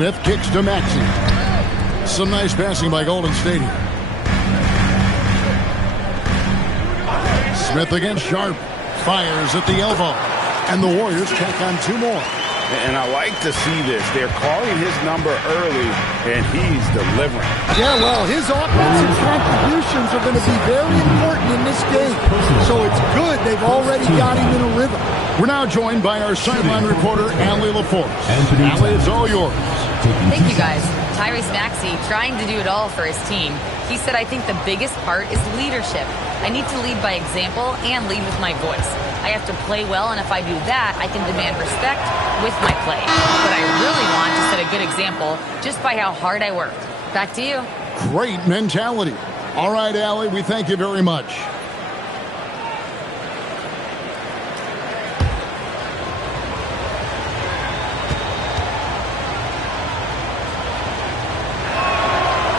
Smith kicks to Maxey. Some nice passing by Golden State here. Smith against Sharp. Fires at the elbow. And the Warriors check on 2 more. And I like to see this. They're calling his number early, and he's delivering. Yeah, well, his offensive contributions are going to be very important in this game. So it's good they've already got him in a rhythm. We're now joined by our sideline reporter, Allie LaForce. Allie, it's all yours. Thank you, guys. Tyrese Maxey trying to do it all for his team. He said, I think the biggest part is leadership. I need to lead by example and lead with my voice. I have to play well, and if I do that, I can demand respect with my play. But I really want to set a good example just by how hard I work. Back to you. Great mentality. All right, Allie, we thank you very much.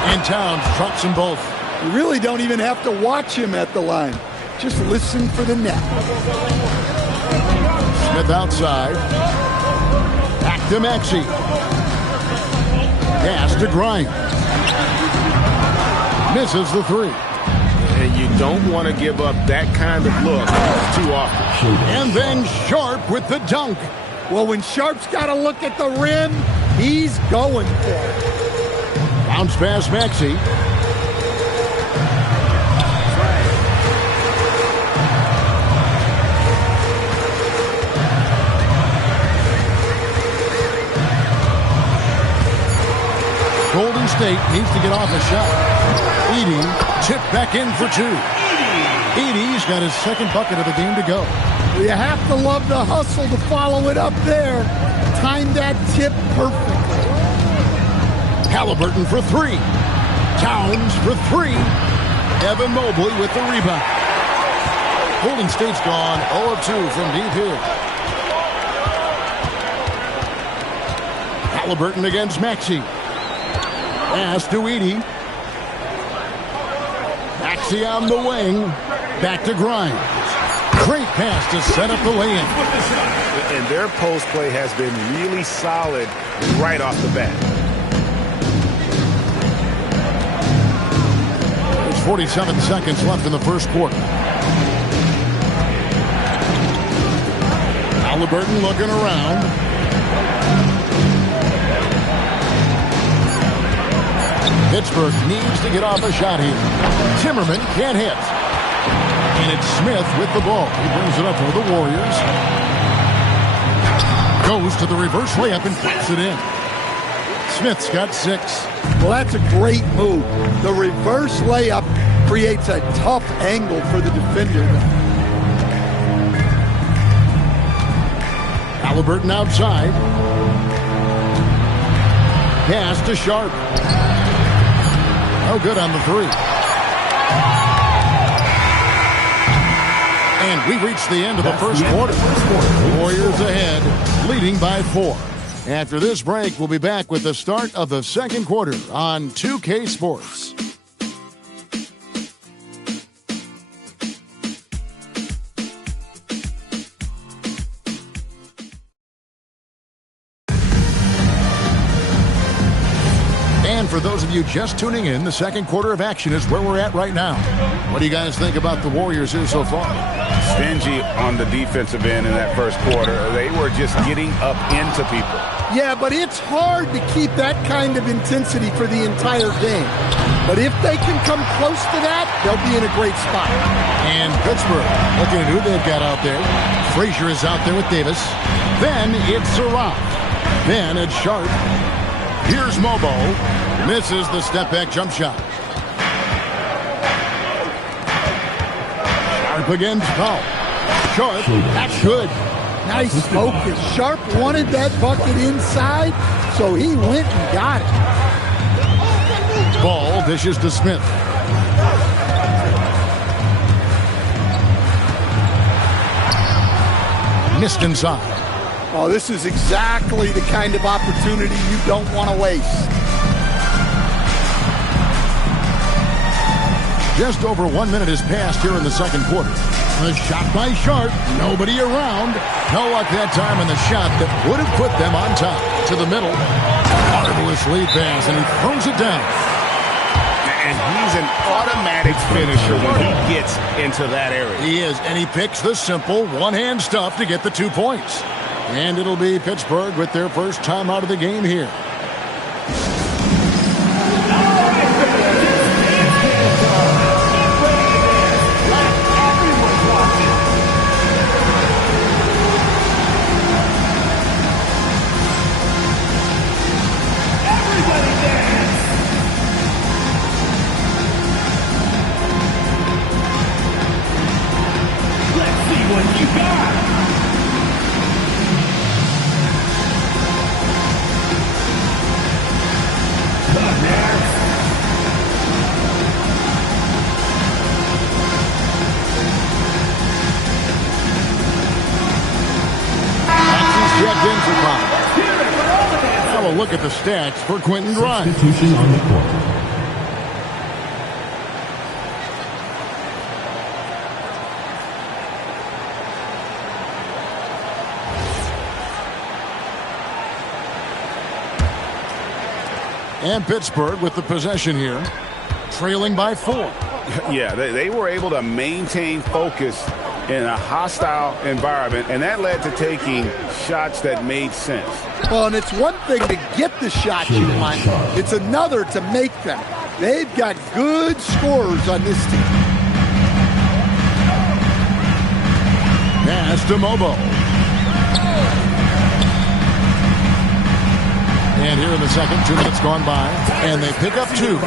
And Towns trucks them both. You really don't even have to watch him at the line. Just listen for the net. Smith outside. Back to Maxey. Pass to Grimes. Misses the 3. And you don't want to give up that kind of look too often. And then Sharp with the dunk. Well, when Sharp's got to look at the rim, he's going for it. Bounce pass Maxey. Golden State needs to get off a shot. Edey tipped back in for 2. Edey's got his second bucket of the game to go. You have to love the hustle to follow it up there. Timed that tip perfectly. Halliburton for 3. Towns for 3. Evan Mobley with the rebound. Golden State's gone 0 of 2 from deep here. Halliburton against Maxey. Pass to Edey. Maxey on the wing. Back to Grimes. Great pass to set up the lay-in. And their post play has been really solid right off the bat. There's 47 seconds left in the first quarter. Halliburton looking around. Pittsburgh needs to get off a shot here. Timmerman can't hit. And it's Smith with the ball. He brings it up for the Warriors. Goes to the reverse layup and puts it in. Smith's got 6. Well, that's a great move. The reverse layup creates a tough angle for the defender. Halliburton outside. Pass to Sharp. No good on the 3. And we reached the end of the first quarter. Warriors ahead, leading by 4. After this break, we'll be back with the start of the second quarter on 2K Sports. For those of you just tuning in, the second quarter of action is where we're at right now. What do you guys think about the Warriors here so far? Stingy on the defensive end in that first quarter. They were just getting up into people. Yeah, but it's hard to keep that kind of intensity for the entire game. But if they can come close to that, they'll be in a great spot. And Pittsburgh, looking at who they've got out there. Frazier is out there with Davis. Then it's Sarab. Then it's Sharp. Here's Mobo. Misses the step-back jump shot. Sharp against Powell. Sharp, that's good. Nice focus. Sharp wanted that bucket inside, so he went and got it. Ball dishes to Smith. Missed inside. Oh, this is exactly the kind of opportunity you don't want to waste. Just over 1 minute has passed here in the second quarter. The shot by Sharp. Nobody around. No luck that time on the shot that would have put them on top. To the middle. Marvelous lead pass, and he throws it down. And he's an automatic finisher when he gets into that area. He is, and he picks the simple one-hand stuff to get the 2 points. And it'll be Pittsburgh with their first time out of the game here. Now a look at the stats for Quentin Grimes. Substitution on the court. And Pittsburgh with the possession here, trailing by 4. Yeah, they were able to maintain focus in a hostile environment, and that led to taking shots that made sense. Well, and it's one thing to get the shots you want. It's another to make them. They've got good scorers on this team. Pass to Mobo. And here in the second, 2 minutes gone by, and they pick up 2.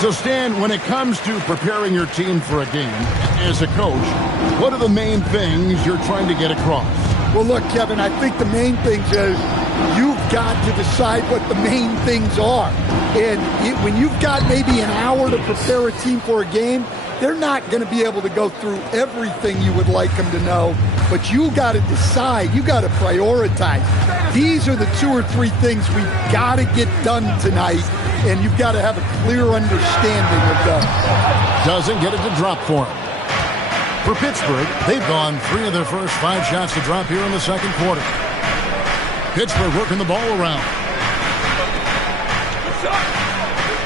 So, Stan, when it comes to preparing your team for a game, as a coach, what are the main things you're trying to get across? Well, look, Kevin, I think the main things is you've got to decide what the main things are. And when you've got maybe an hour to prepare a team for a game, they're not going to be able to go through everything you would like them to know. But you got to decide. You got to prioritize. These are the 2 or 3 things we've got to get done tonight, and you've got to have a clear understanding of them. Doesn't get it to drop for him. For Pittsburgh, they've gone 3 of their first 5 shots to drop here in the second quarter. Pittsburgh working the ball around.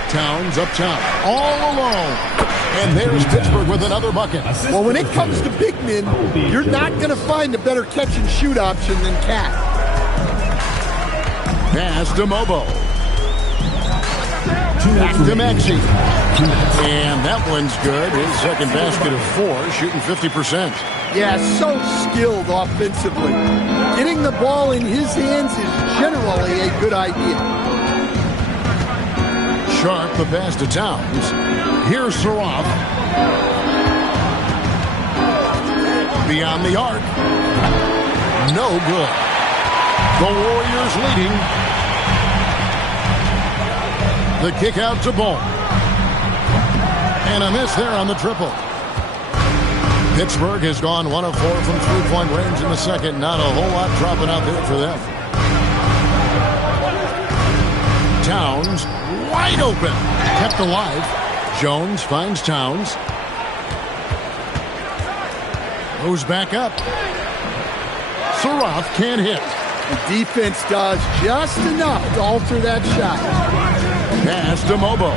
Towns up top, all alone. And there's Pittsburgh with another bucket. Well, when it comes to big men, you're not going to find a better catch-and-shoot option than Cat. Pass to Mobo. Back to Maxey. And that one's good. His second basket of 4, shooting 50%. Yeah, so skilled offensively. Getting the ball in his hands is generally a good idea. Sharp, the pass to Towns. Here's Saraf. Beyond the arc. No good. The Warriors leading. The kick out to Ball. And a miss there on the triple. Pittsburgh has gone 1 of 4 from 3-point range in the second. Not a whole lot dropping out there for them. Towns wide open. Kept alive. Jones finds Towns. Goes back up. Saraf can't hit. The defense does just enough to alter that shot. Pass to Mobo.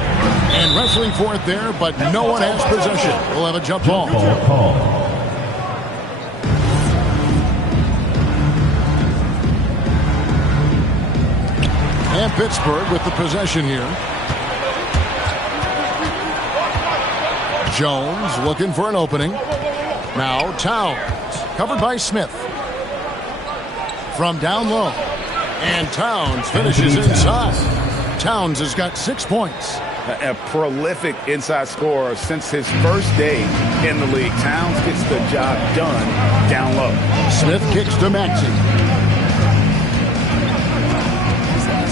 And wrestling for it there, but no one has possession. We'll have a jump ball. And Pittsburgh with the possession here. Jones looking for an opening. Now Towns, covered by Smith. From down low. And Towns finishes inside. Towns has got 6 points. A prolific inside scorer since his first day in the league. Towns gets the job done down low. Smith kicks to Maxey.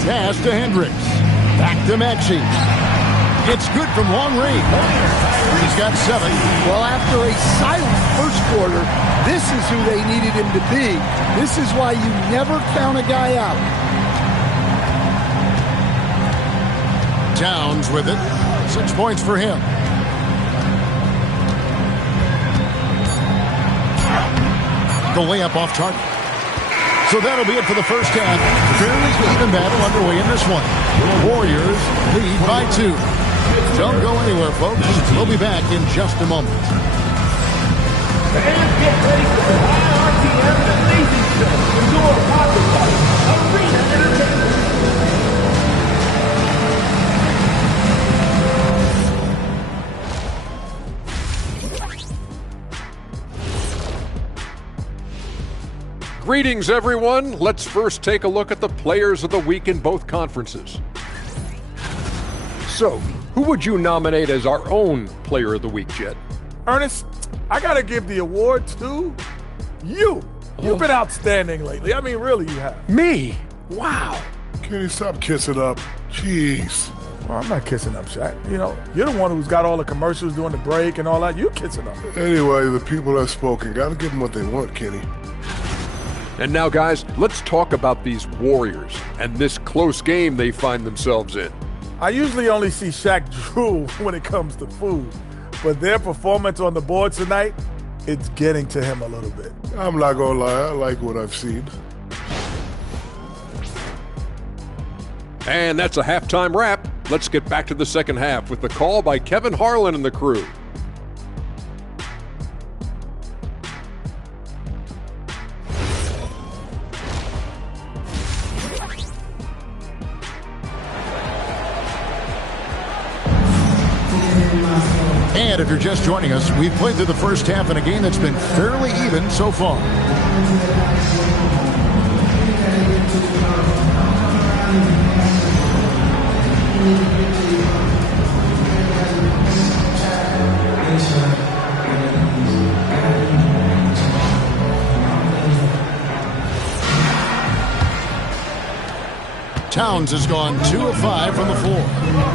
Pass to Hendricks. Back to Maxey. It's good from long range. He's got 7. Well, after a silent first quarter, this is who they needed him to be. This is why you never count a guy out. Towns with it. 6 points for him. The layup off target. So that'll be it for the first half. Fairly even battle underway in this one. The Warriors lead by 2. Don't go anywhere, folks. We'll be back in just a moment. Fans, get ready for the IRTM and Lazy Show. Endure Pocket Fight, Arena Entertainment. Greetings, everyone. Let's first take a look at the players of the week in both conferences. So, who would you nominate as our own player of the week, Jet? Ernest, I got to give the award to you. You've been outstanding lately. I mean, really, you have. Me? Wow. Kenny, stop kissing up. Jeez. Well, I'm not kissing up, Shaq. You know, you're the one who's got all the commercials during the break and all that. You're kissing up. Anyway, the people have spoken. Got to give them what they want, Kenny. And now, guys, let's talk about these Warriors and this close game they find themselves in. I usually only see Shaq drool when it comes to food, but their performance on the board tonight, it's getting to him a little bit. I'm not going to lie. I like what I've seen. And that's a halftime wrap. Let's get back to the second half with the call by Kevin Harlan and the crew. And if you're just joining us, we've played through the first half in a game that's been fairly even so far. Towns has gone 2 of 5 from the floor.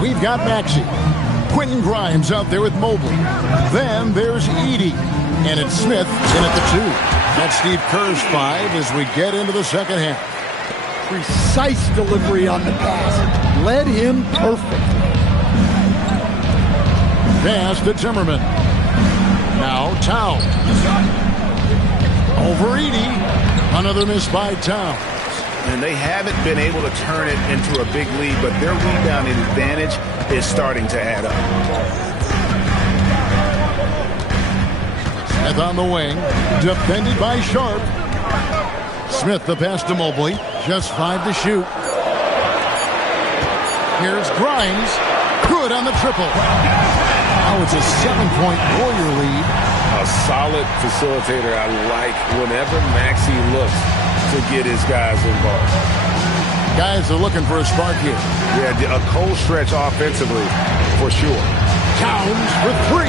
We've got Maxey. Quentin Grimes out there with Mobley. Then there's Edey. And it's Smith in at the 2. That's Steve Kerr's 5 as we get into the second half. Precise delivery on the pass. Led him perfect. Pass to Timmerman. Now Towns. Over Edey. Another miss by Towns. And they haven't been able to turn it into a big lead, but their rebounding advantage is starting to add up. Smith on the wing, defended by Sharp. Smith the pass to Mobley, just 5 to shoot. Here's Grimes, good on the triple. Now it's a 7-point Warrior lead. A solid facilitator. I like whenever Maxey looks to get his guys involved. Guys are looking for a spark here. Yeah, a cold stretch offensively, for sure. Towns with 3.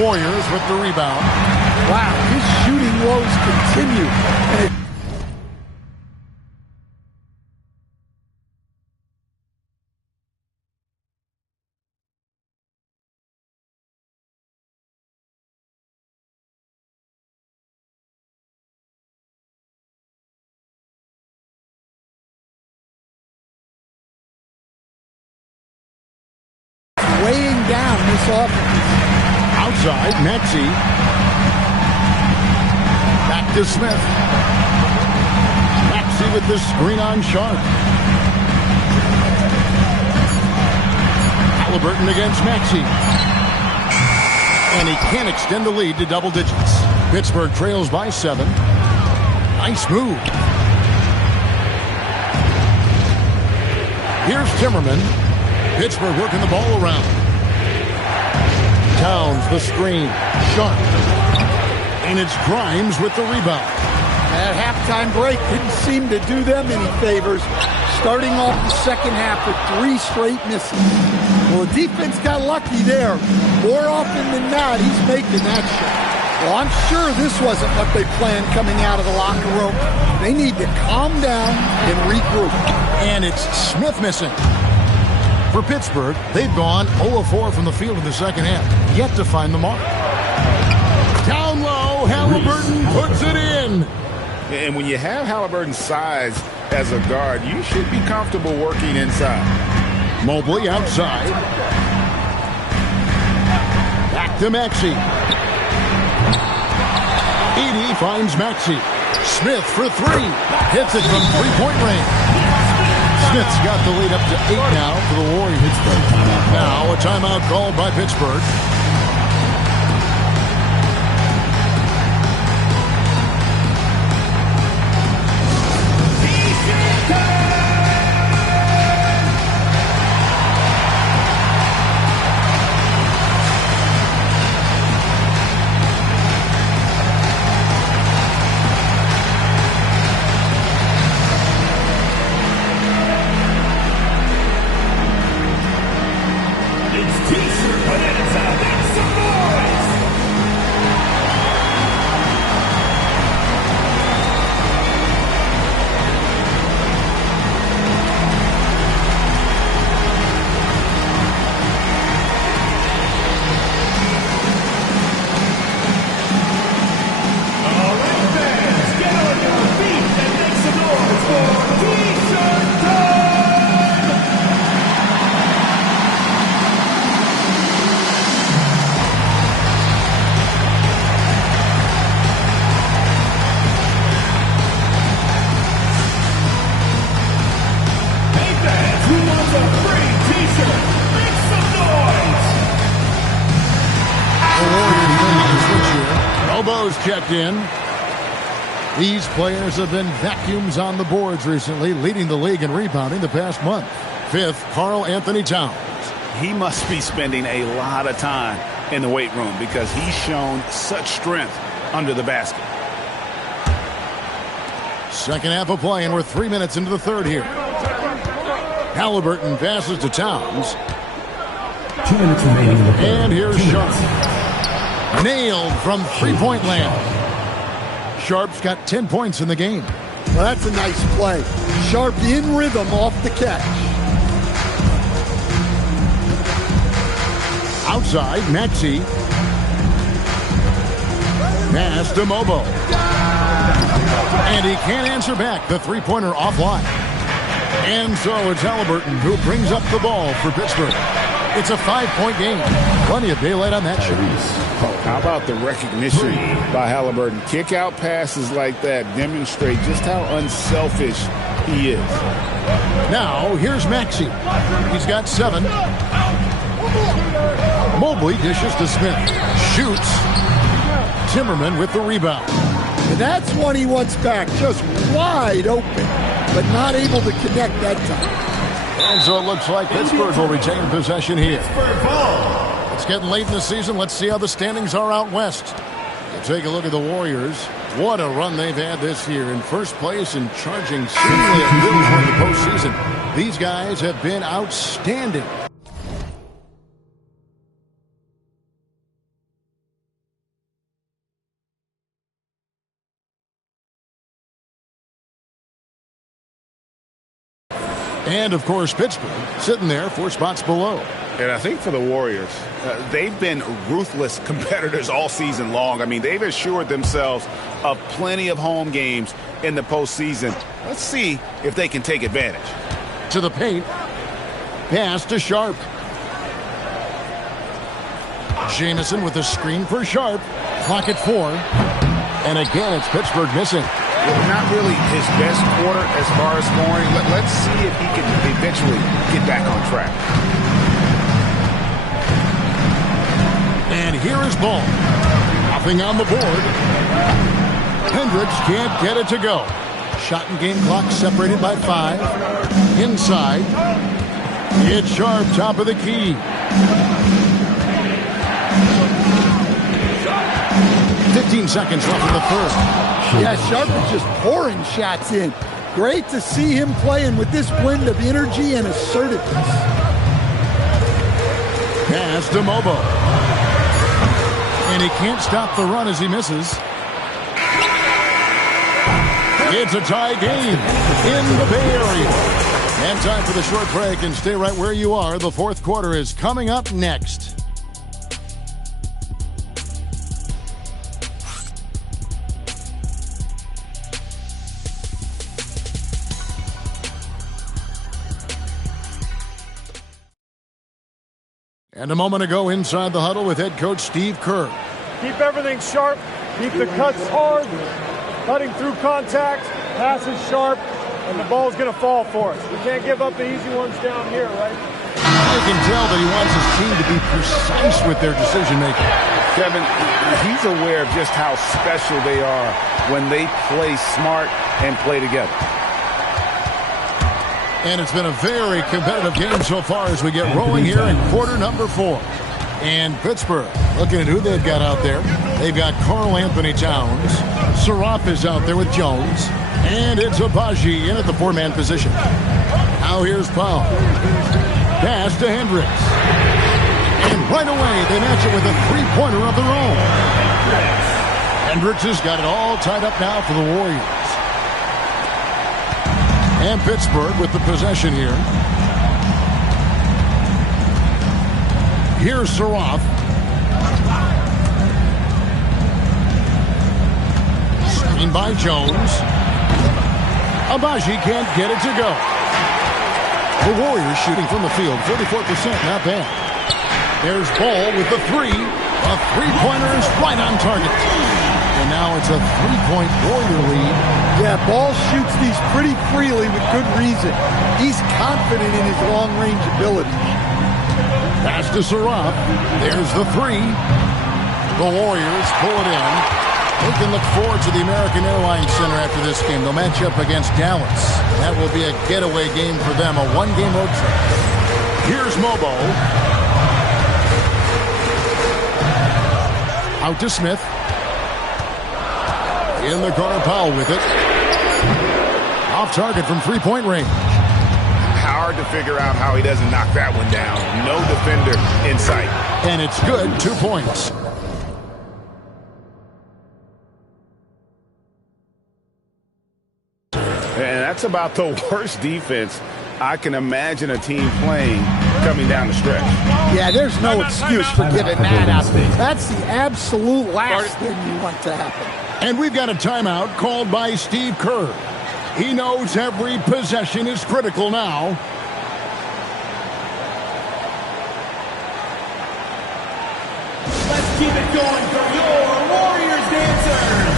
Warriors with the rebound. Wow, his shooting woes continue. And weighing down this offense. Outside, Maxey. Back to Smith. Maxey with the screen on Sharp. Halliburton against Maxey. And he can't extend the lead to double digits. Pittsburgh trails by 7. Nice move. Here's Timmerman. Pittsburgh working the ball around. Towns the screen. Sharp. And it's Grimes with the rebound. That halftime break didn't seem to do them any favors. Starting off the second half with 3 straight misses. Well, the defense got lucky there. More often than not, he's making that shot. Well, I'm sure this wasn't what they planned coming out of the locker room. They need to calm down and regroup. And it's Smith missing. For Pittsburgh, they've gone 0 of 4 from the field in the second half. Yet to find the mark. Down low, Halliburton puts it in. And when you have Halliburton's size as a guard, you should be comfortable working inside. Mobley outside. Back to Maxey. Edey finds Maxey. Smith for three. Hits it from three-point range. Smith's got the lead up to 8 now for the Warriors. Now a timeout called by Pittsburgh. Checked in. These players have been vacuums on the boards recently, leading the league in rebounding the past month. 5th, Karl Anthony Towns. He must be spending a lot of time in the weight room because he's shown such strength under the basket. Second half of play, and we're 3 minutes into the third here. Halliburton passes to Towns. 2 minutes remaining in the third. And here's Sharp. Nailed from three-point land. Sharp's got 10 points in the game. Well, that's a nice play. Sharp in rhythm off the catch. Outside, Maxey. Pass to Mobo. And he can't answer back. The three-pointer offline. And so it's Halliburton who brings up the ball for Pittsburgh. It's a 5-point game. Plenty of daylight on that shot. How about the recognition by Halliburton? Kick-out passes like that demonstrate just how unselfish he is. Now, here's Maxey. He's got 7. Mobley dishes to Smith. Shoots. Timmerman with the rebound. And that's one he wants back. Just wide open, but not able to connect that time. And so it looks like Pittsburgh will retain possession here. It's getting late in the season. Let's see how the standings are out west. You take a look at the Warriors. What a run they've had this year. In first place and charging seemingly at will for the postseason. These guys have been outstanding. And, of course, Pittsburgh sitting there 4 spots below. And I think for the Warriors, they've been ruthless competitors all season long. I mean, they've assured themselves of plenty of home games in the postseason. Let's see if they can take advantage. To the paint. Pass to Sharp. Jamison with a screen for Sharp. Clock at 4. And again, it's Pittsburgh missing. Not really his best quarter as far as scoring. Let's see if he can eventually get back on track. And here is Ball. Nothing on the board. Hendricks can't get it to go. Shot and game clock separated by 5. Inside. It's Sharp, top of the key. 15 seconds left in the first. Yeah, Sharp is just pouring shots in. Great to see him playing with this blend of energy and assertiveness. Pass to Mobo. And he can't stop the run as he misses. It's a tie game in the Bay Area. And time for the short break, and stay right where you are. The fourth quarter is coming up next. And a moment ago, inside the huddle with head coach Steve Kerr. Keep everything sharp. Keep the cuts hard. cutting through contact, pass is sharp, and the ball's going to fall for us. We can't give up the easy ones down here, right? You can tell that he wants his team to be precise with their decision-making. Kevin, he's aware of just how special they are when they play smart and play together. And it's been a very competitive game so far as we get rolling here in quarter number 4. And Pittsburgh, looking at who they've got out there. They've got Karl Anthony Towns. Saraf is out there with Jones. And it's Agbaji in at the 4-man position. Now here's Powell. Pass to Hendricks. And right away, they match it with a three-pointer of their own. Hendricks has got it all tied up now for the Warriors. And Pittsburgh with the possession here. Here's Saraf. Screen by Jones. Agbaji can't get it to go. The Warriors shooting from the field, 44%, not bad. There's Ball with the three. A three-pointer is right on target. And now it's a three-point Warrior lead. Yeah, Ball shoots these pretty freely with good reason. He's confident in his long-range abilities. Pass to Saraf. There's the three. The Warriors pull it in. They can look forward to the American Airlines Center after this game. They'll match up against Dallas. That will be a getaway game for them, a one-game road trip. Here's Mobo. Out to Smith. In the corner, Powell with it. Off target from three-point range. Hard to figure out how he doesn't knock that one down. No defender in sight. And it's good, 2 points. And that's about the worst defense I can imagine a team playing coming down the stretch. Yeah, there's no excuse for giving that up. That's the absolute last thing you want to happen. And we've got a timeout called by Steve Kerr. He knows every possession is critical now. Let's keep it going for your Warriors dancers.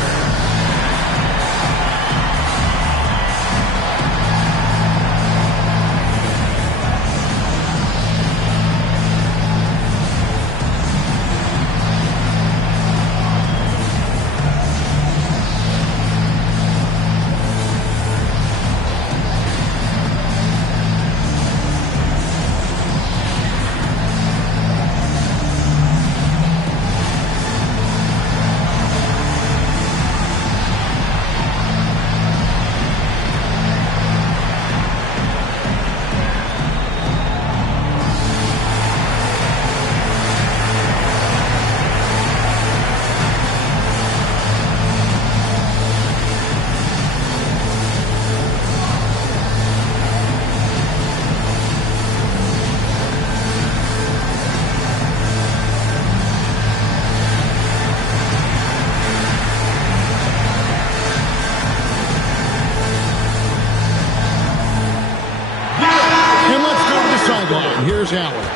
Here's Allen.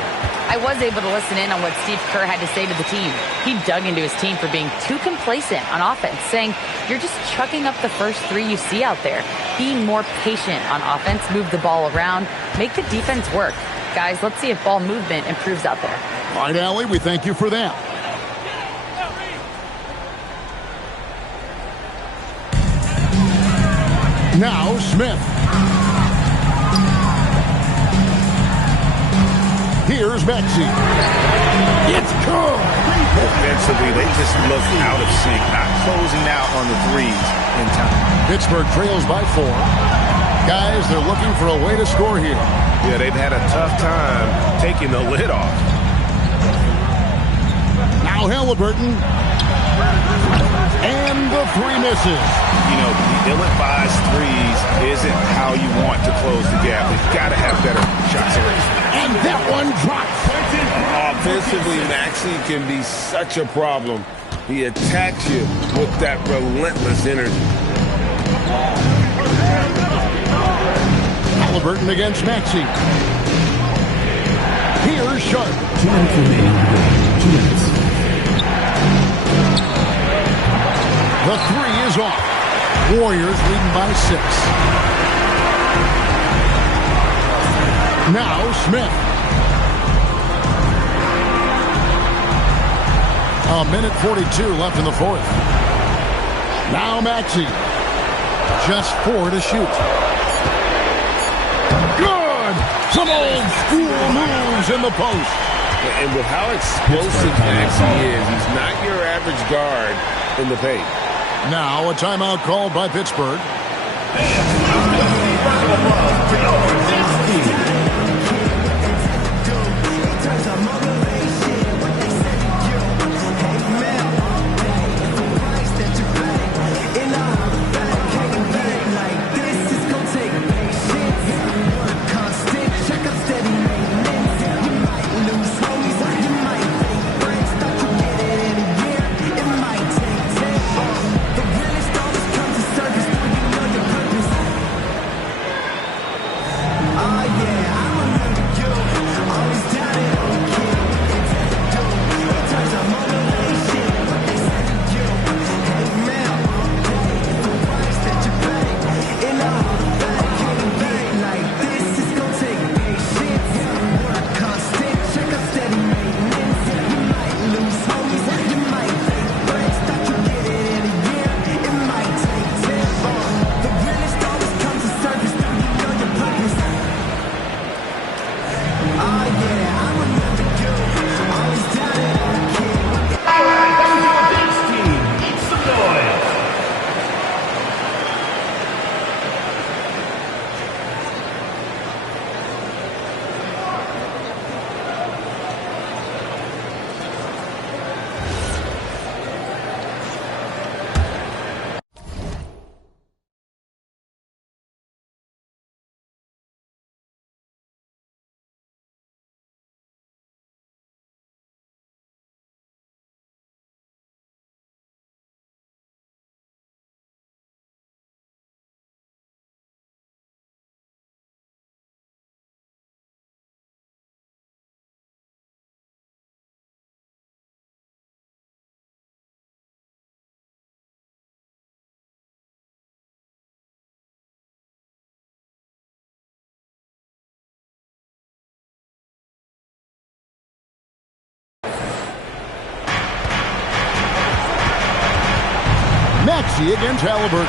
I was able to listen in on what Steve Kerr had to say to the team. He dug into his team for being too complacent on offense, saying, you're just chucking up the first three you see out there. Be more patient on offense, move the ball around, make the defense work. Guys, let's see if ball movement improves out there. All right, Allie, we thank you for that. Now Smith. Here's Maxey. It's good. Defensively, they just look out of sync, not closing out on the threes in time. Pittsburgh trails by 4. Guys, they're looking for a way to score here. Yeah, they've had a tough time taking the lid off. Now Halliburton. And the three misses. You know, the ill-advised threes isn't how you want to close the gap. They've got to have better shot selection. And that one drops. Offensively, Maxey can be such a problem. He attacks you with that relentless energy. Halliburton against Maxey. Here's Sharp. 2 minutes remaining. 2 minutes. The three is off. Warriors leading by 6. Now Smith. A minute 42 left in the fourth. Now Maxey. Just 4 to shoot. Good! Some old school moves in the post. And with how explosive Maxey is, he's not your average guard in the paint. Now a timeout called by Pittsburgh. Maxey against Halliburton.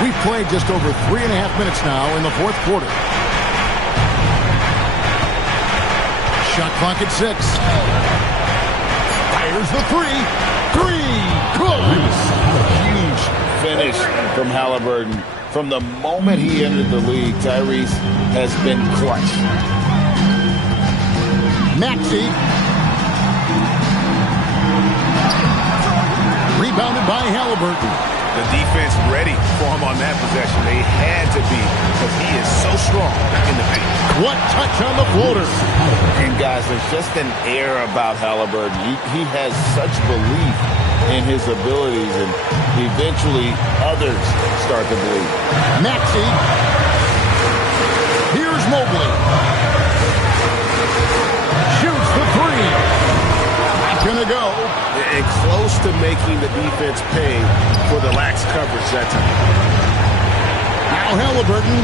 We've played just over 3.5 minutes now in the fourth quarter. Shot clock at 6. Fires the 3. 3. Good. Huge finish from Halliburton. From the moment he entered the league, Tyrese has been clutch. Maxey. Rebounded by Halliburton. The defense ready for him on that possession. They had to be because he is so strong in the paint. What touch on the floater. And guys, there's just an air about Halliburton. He has such belief in his abilities, and eventually others start to believe. Maxey. Here's Mobley. Shoots the 3. Not gonna go. And close to making the defense pay for the lax coverage that time. Now Halliburton.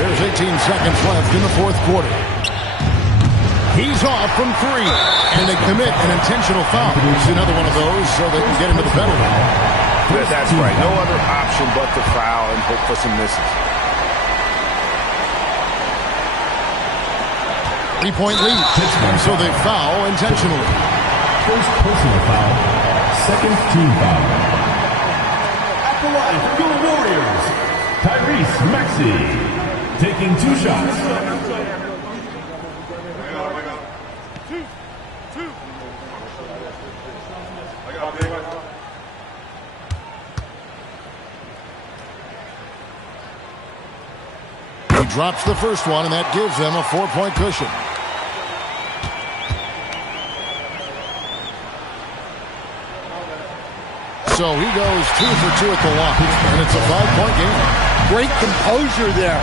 There's 18 seconds left in the fourth quarter. He's off from 3. And they commit an intentional foul. It's another one of those so they can get into the penalty. That's right. No other option but to foul and hope for some misses. 3-point lead. And so they foul intentionally. First personal foul. Second team foul. At the line for your Warriors, Tyrese Maxey taking 2 shots. He drops the first one, and that gives them a 4-point cushion. So he goes 2 for 2 at the line, and it's a 5-point game. Great composure there.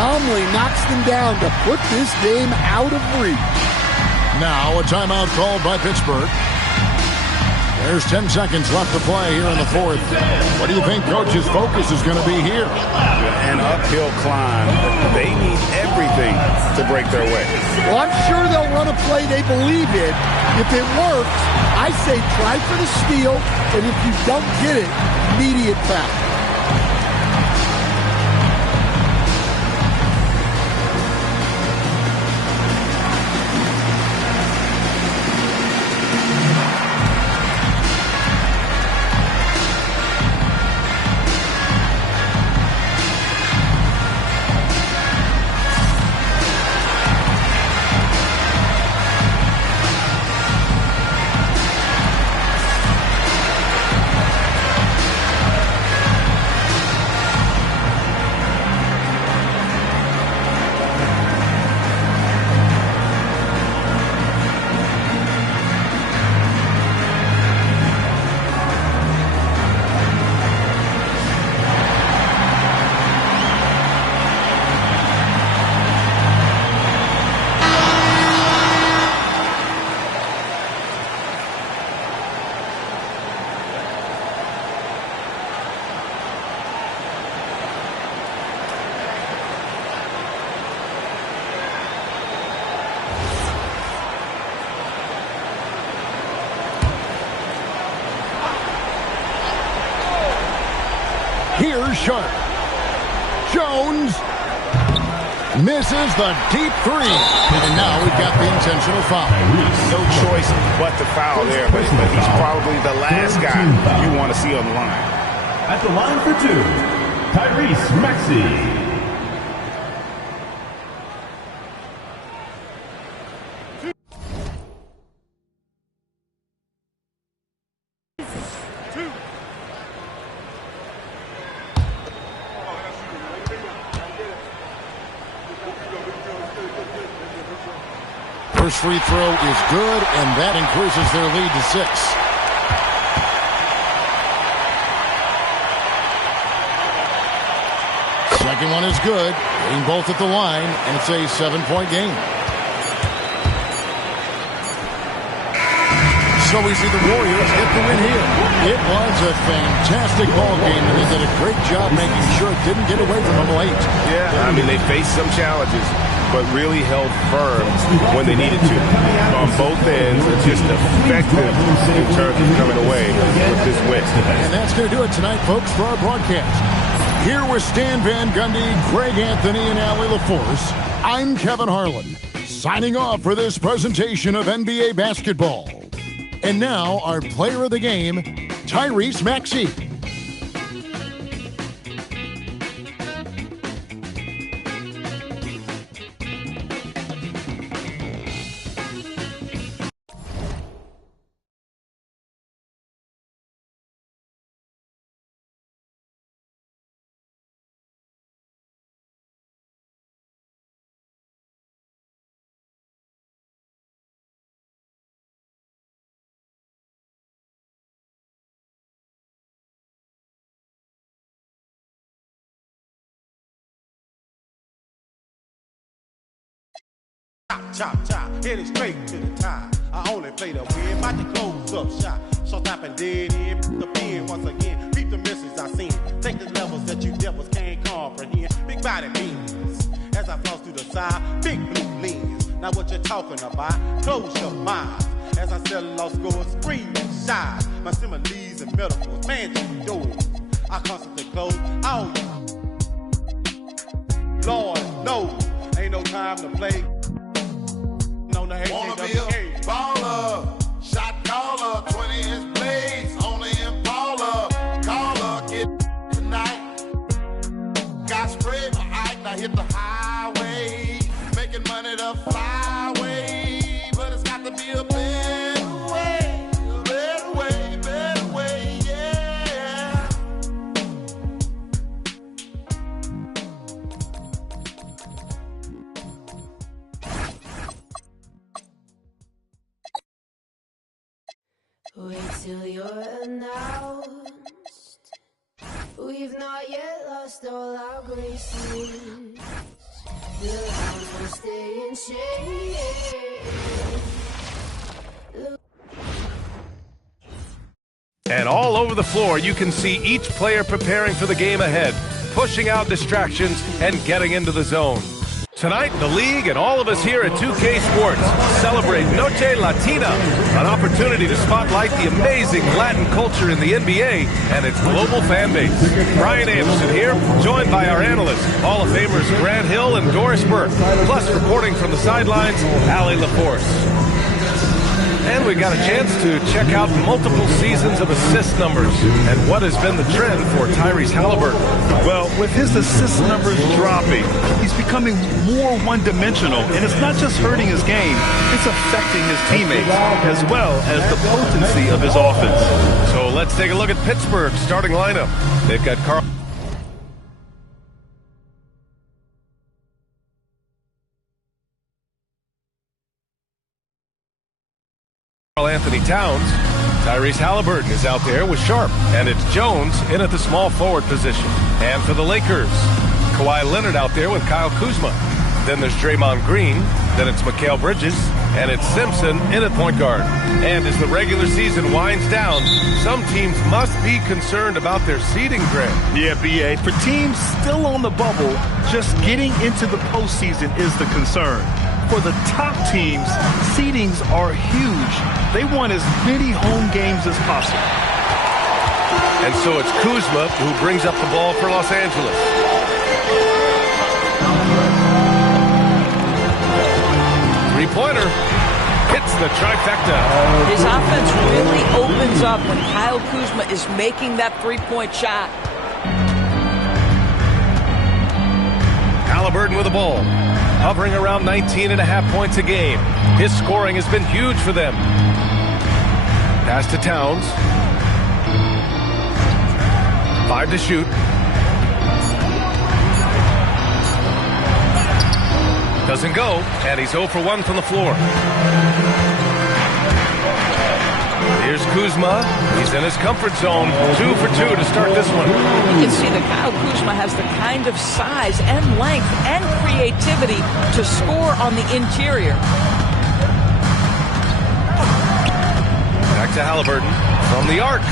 Calmly knocks them down to put this game out of reach. Now a timeout called by Pittsburgh. There's 10 seconds left to play here in the fourth. What do you think Coach's focus is going to be here? An uphill climb. They need everything to break their way. Well, I'm sure they'll run a play they believe in. If it works, I say try for the steal, and if you don't get it, immediate foul. Here's Sharp. Jones misses the deep three. And now we've got the intentional foul. No choice but to foul there, but he's probably the last guy you want to see on the line. At the line for two, Tyrese Maxey. First free throw is good, and that increases their lead to 6. Second one is good, hitting both at the line, and it's a 7-point game. So we see the Warriors get the win here. It was a fantastic ball game, and they did a great job making sure it didn't get away from them late. Yeah, I mean, they faced some challenges, but really held firm when they needed to. On both ends, just effective in terms of coming away with this win. And that's going to do it tonight, folks, for our broadcast. Here with Stan Van Gundy, Greg Anthony, and Allie LaForce, I'm Kevin Harlan, signing off for this presentation of NBA basketball. And now, our player of the game, Tyrese Maxey. Chop, chop, headed straight to the top. I only play the win, about to close up shop. Short top and dead end, the pin once again. Beat the misses I seen. Take the levels that you devils can't comprehend. Big body beans, as I floss through the side. Big blue lens, now what you talking about? Close your mind, as I sell lost scores, scream and shine. My similes and metaphors, man, you doors. I constantly close all. Lord knows, ain't no time to play. Wanna be a baller, shot caller, 20-inch blades, only Impala. Caller, get tonight. Got sprayed my eye, now hit the highway. Making money the flyway, but it's got to be a better way, better way, better way, yeah. Wait till you're announced. We've not yet lost all our graces. The hounds will stay in shape. And all over the floor, you can see each player preparing for the game ahead, pushing out distractions and getting into the zone. Tonight, the league and all of us here at 2K Sports celebrate Noche Latina, an opportunity to spotlight the amazing Latin culture in the NBA and its global fan base. Brian Anderson here, joined by our analysts, Hall of Famers Grant Hill and Doris Burke, plus reporting from the sidelines, Allie LaForce. And we got a chance to check out multiple seasons of assist numbers and what has been the trend for Tyrese Halliburton. Well, with his assist numbers dropping, he's becoming more one-dimensional, and it's not just hurting his game, it's affecting his teammates as well as the potency of his offense. So let's take a look at Pittsburgh's starting lineup. They've got Karl Anthony Towns. Tyrese Halliburton is out there with Sharp, and it's Jones in at the small forward position. And for the Lakers, Kawhi Leonard out there with Kyle Kuzma. Then there's Draymond Green, then it's Mikal Bridges, and it's Simpson in at point guard. And as the regular season winds down, some teams must be concerned about their seeding, Grant. Yeah, B.A. For teams still on the bubble, just getting into the postseason is the concern. For the top teams, seedings are huge. They want as many home games as possible. And so it's Kuzma who brings up the ball for Los Angeles. Three-pointer hits the trifecta. His offense really opens up when Kyle Kuzma is making that three-point shot. Halliburton with the ball, hovering around 19.5 points a game. His scoring has been huge for them. Pass to Towns. 5 to shoot. Doesn't go, and he's 0 for 1 from the floor. Here's Kuzma. He's in his comfort zone. 2 for 2 to start this one. You can see that Kyle Kuzma has the kind of size and length and creativity to score on the interior. Back to Halliburton from the arc.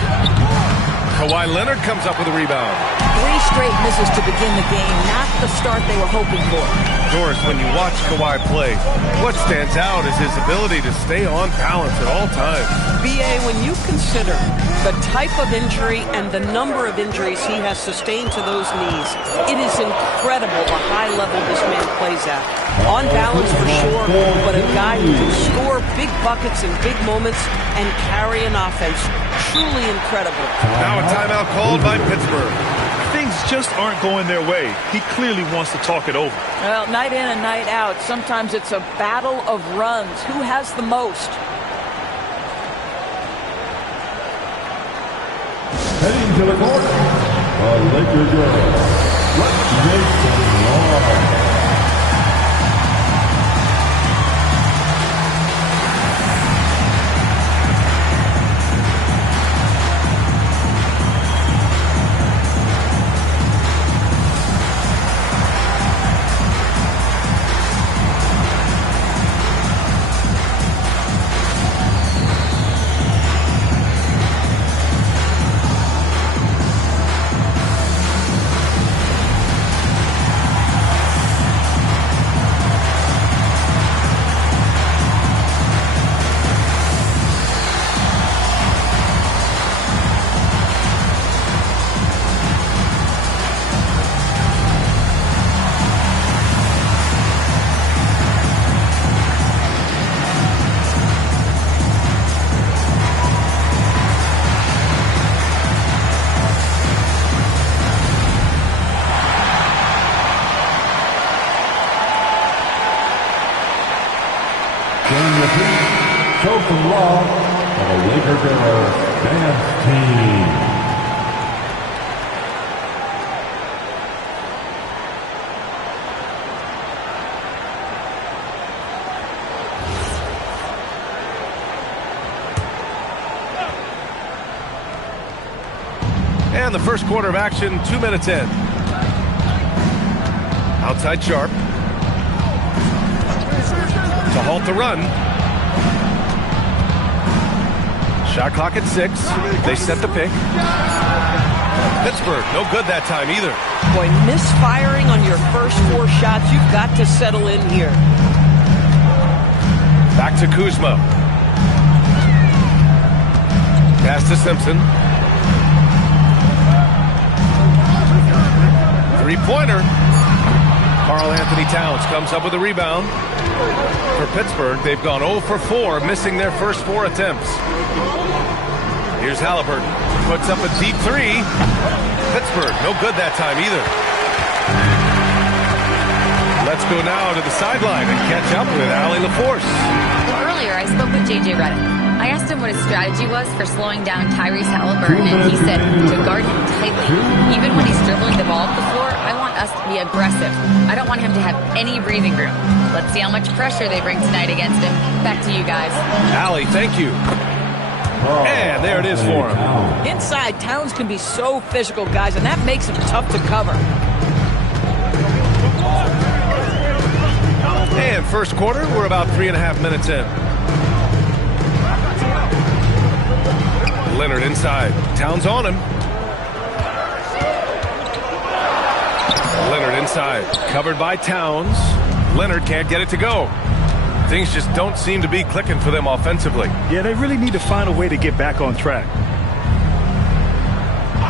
Kawhi Leonard comes up with a rebound. 3 straight misses to begin the game, not the start they were hoping for. Doris, when you watch Kawhi play, what stands out is his ability to stay on balance at all times. B.A., when you consider the type of injury and the number of injuries he has sustained to those knees, it is incredible the high level this man plays at. On balance for sure, but a guy who can score big buckets in big moments and carry an offense. Truly incredible. Now a timeout called by Pittsburgh. Things just aren't going their way. He clearly wants to talk it over. Well, night in and night out, sometimes it's a battle of runs. Who has the most? Heading to the corner, the Laker girls. Let's make some noise. From Law for the Laker Girls Dance Team. And the first quarter of action, 2 minutes in. Outside Sharp. To halt the run. Shot clock at 6. They set the pick. Pittsburgh, no good that time either. Boy, misfiring on your first 4 shots. You've got to settle in here. Back to Kuzma. Pass to Simpson. 3-pointer. Karl-Anthony Towns comes up with a rebound. For Pittsburgh, they've gone 0 for 4, missing their first 4 attempts. Here's Halliburton. Puts up a deep 3. Pittsburgh, no good that time either. Let's go now to the sideline and catch up with Allie LaForce. Earlier, I spoke with J.J. Redick. I asked him what his strategy was for slowing down Tyrese Halliburton, and he said to guard him tightly. Even when he's dribbling the ball up the floor, I want us to be aggressive. I don't want him to have any breathing room. Let's see how much pressure they bring tonight against him. Back to you guys. Allie, thank you. And there it is for him. Inside, Towns can be so physical, guys, and that makes him tough to cover. And first quarter, we're about 3.5 minutes in. Leonard inside. Towns on him. Leonard inside. Covered by Towns. Leonard can't get it to go. Things just don't seem to be clicking for them offensively. Yeah, they really need to find a way to get back on track.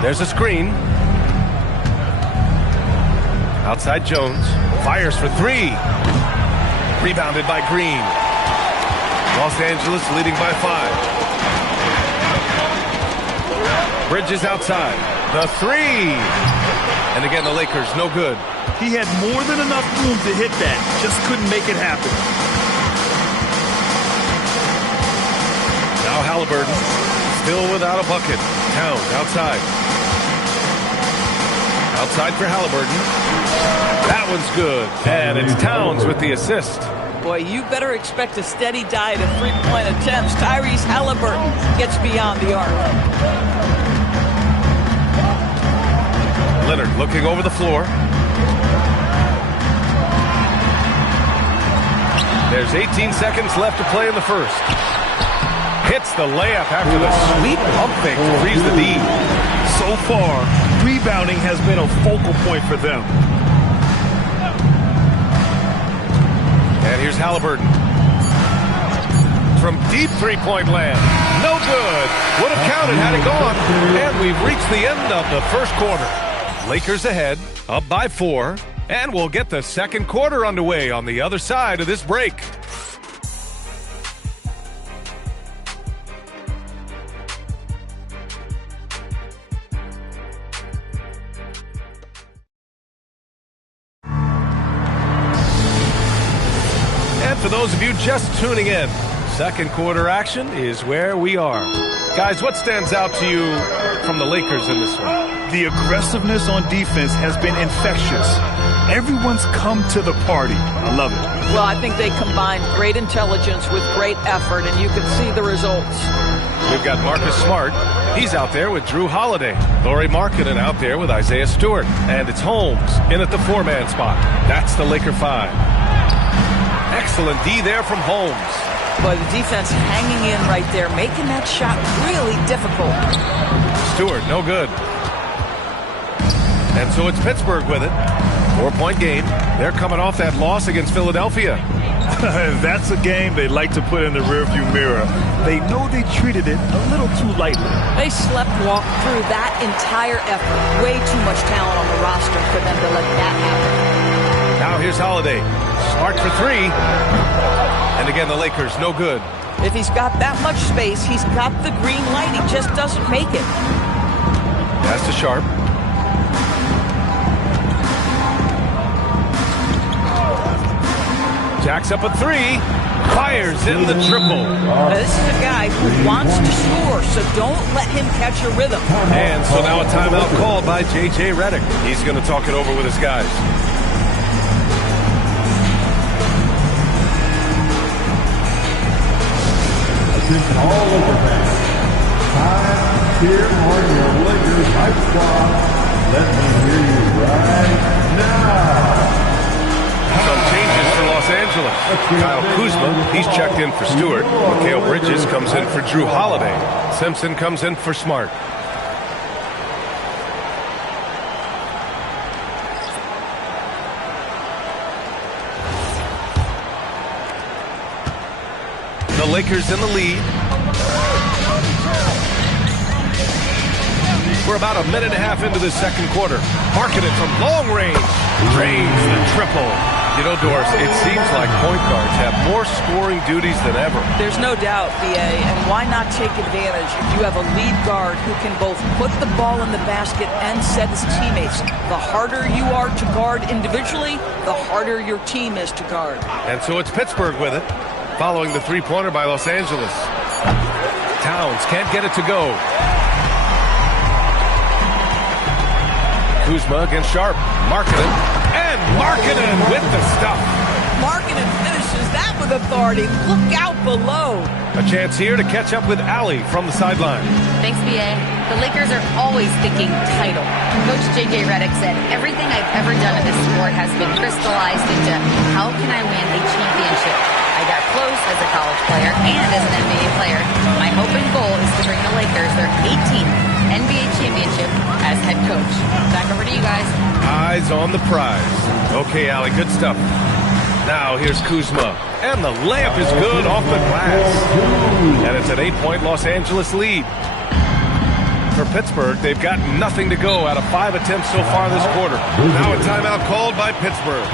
There's a screen. Outside Jones. Fires for 3. Rebounded by Green. Los Angeles leading by 5. Bridges outside. The 3. And again, the Lakers, no good. He had more than enough room to hit that. Just couldn't make it happen. Now Halliburton, still without a bucket. Towns outside. Outside for Halliburton. That one's good. And it's Towns with the assist. Boy, you better expect a steady diet of 3-point attempts. Tyrese Halliburton gets beyond the arc. Leonard looking over the floor. There's 18 seconds left to play in the first. Hits the layup after the sweet pump fake to freeze the D. So far, rebounding has been a focal point for them. And here's Halliburton. From deep 3-point land. No good. Would have counted had it gone. And we've reached the end of the first quarter. Lakers ahead, up by 4. And we'll get the second quarter underway on the other side of this break. And for those of you just tuning in, second quarter action is where we are. Guys, what stands out to you from the Lakers in this one? The aggressiveness on defense has been infectious. Everyone's come to the party. I love it. Well, I think they combined great intelligence with great effort, and you can see the results. We've got Marcus Smart. He's out there with Drew Holiday. Lauri Markkanen out there with Isaiah Stewart. And it's Holmes in at the 4-man spot. That's the Laker 5. Excellent D there from Holmes. But the defense hanging in right there, making that shot really difficult. Stewart, no good. And so it's Pittsburgh with it. 4-point game. They're coming off that loss against Philadelphia. That's a game they like to put in the rearview mirror. They know they treated it a little too lightly. They sleptwalked through that entire effort. Way too much talent on the roster for them to let that happen. Now here's Holiday. Smart for 3. And again, the Lakers, no good. If he's got that much space, he's got the green light. He just doesn't make it. Pass to Sharp. Jacks up a 3. Fires in the triple. Now, this is a guy who wants to score, so don't let him catch a rhythm. And so now a timeout called by J.J. Redick. He's going to talk it over with his guys. All over fans. Time here on your Lakers Hype Squad. Let me hear you right now. Some changes for Los Angeles. Kyle Kuzma, he's checked in for Stewart. Mikal Bridges comes in for Drew Holiday. Simpson comes in for Smart. The Lakers in the lead. We're about a minute and a half into the second quarter. Marketed from long range. Drains the triple. You know, Doris, it seems like point guards have more scoring duties than ever. There's no doubt, B.A., and why not take advantage if you have a lead guard who can both put the ball in the basket and set his teammates. The harder you are to guard individually, the harder your team is to guard. And so it's Pittsburgh with it, following the three-pointer by Los Angeles. Towns can't get it to go. Kuzma against Sharp. Markkanen. And Markkanen with the stuff. Markkanen finishes that with authority. Look out below. A chance here to catch up with Allie from the sideline. Thanks, B.A. The Lakers are always thinking title. Coach J.J. Redick said, everything I've ever done in this sport has been crystallized into how can I win a championship. I got close as a college player and as an NBA player. My hope and goal is to bring the Lakers their 18th NBA championship as head coach. Back over to you guys. Eyes on the prize. Okay, Allie, good stuff. Now here's Kuzma. And the layup is good off the glass. And it's an 8-point Los Angeles lead. For Pittsburgh, they've got nothing to go out of 5 attempts so far this quarter. Now a timeout called by Pittsburgh.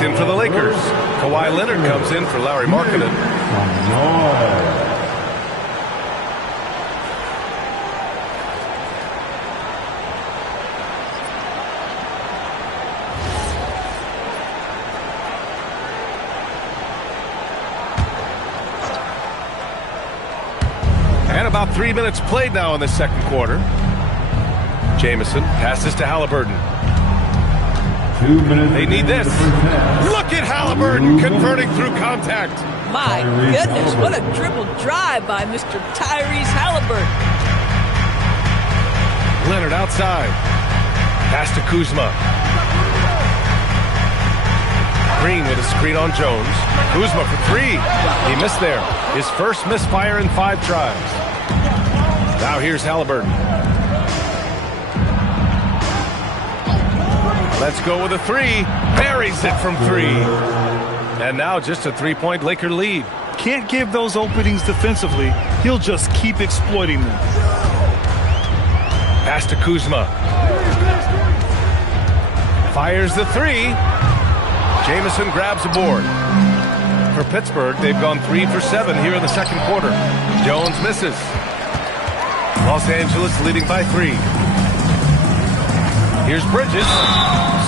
In for the Lakers. Kawhi Leonard comes in for Larry Markkanen. And about 3 minutes played now in the second quarter. Jamison passes to Halliburton. 2 minutes. They need this. Look at Halliburton converting through contact. My goodness, what a dribble drive by Mr. Tyrese Halliburton. Leonard outside. Pass to Kuzma. Green with a screen on Jones. Kuzma for three. He missed there. His first misfire in 5 tries. Now here's Halliburton. Let's go with a 3. Buries it from 3. And now just a 3-point Laker lead. Can't give those openings defensively. He'll just keep exploiting them. Pass to Kuzma. Fires the 3. Jamison grabs a board. For Pittsburgh, they've gone 3 for 7 here in the second quarter. Jones misses. Los Angeles leading by 3. Here's Bridges.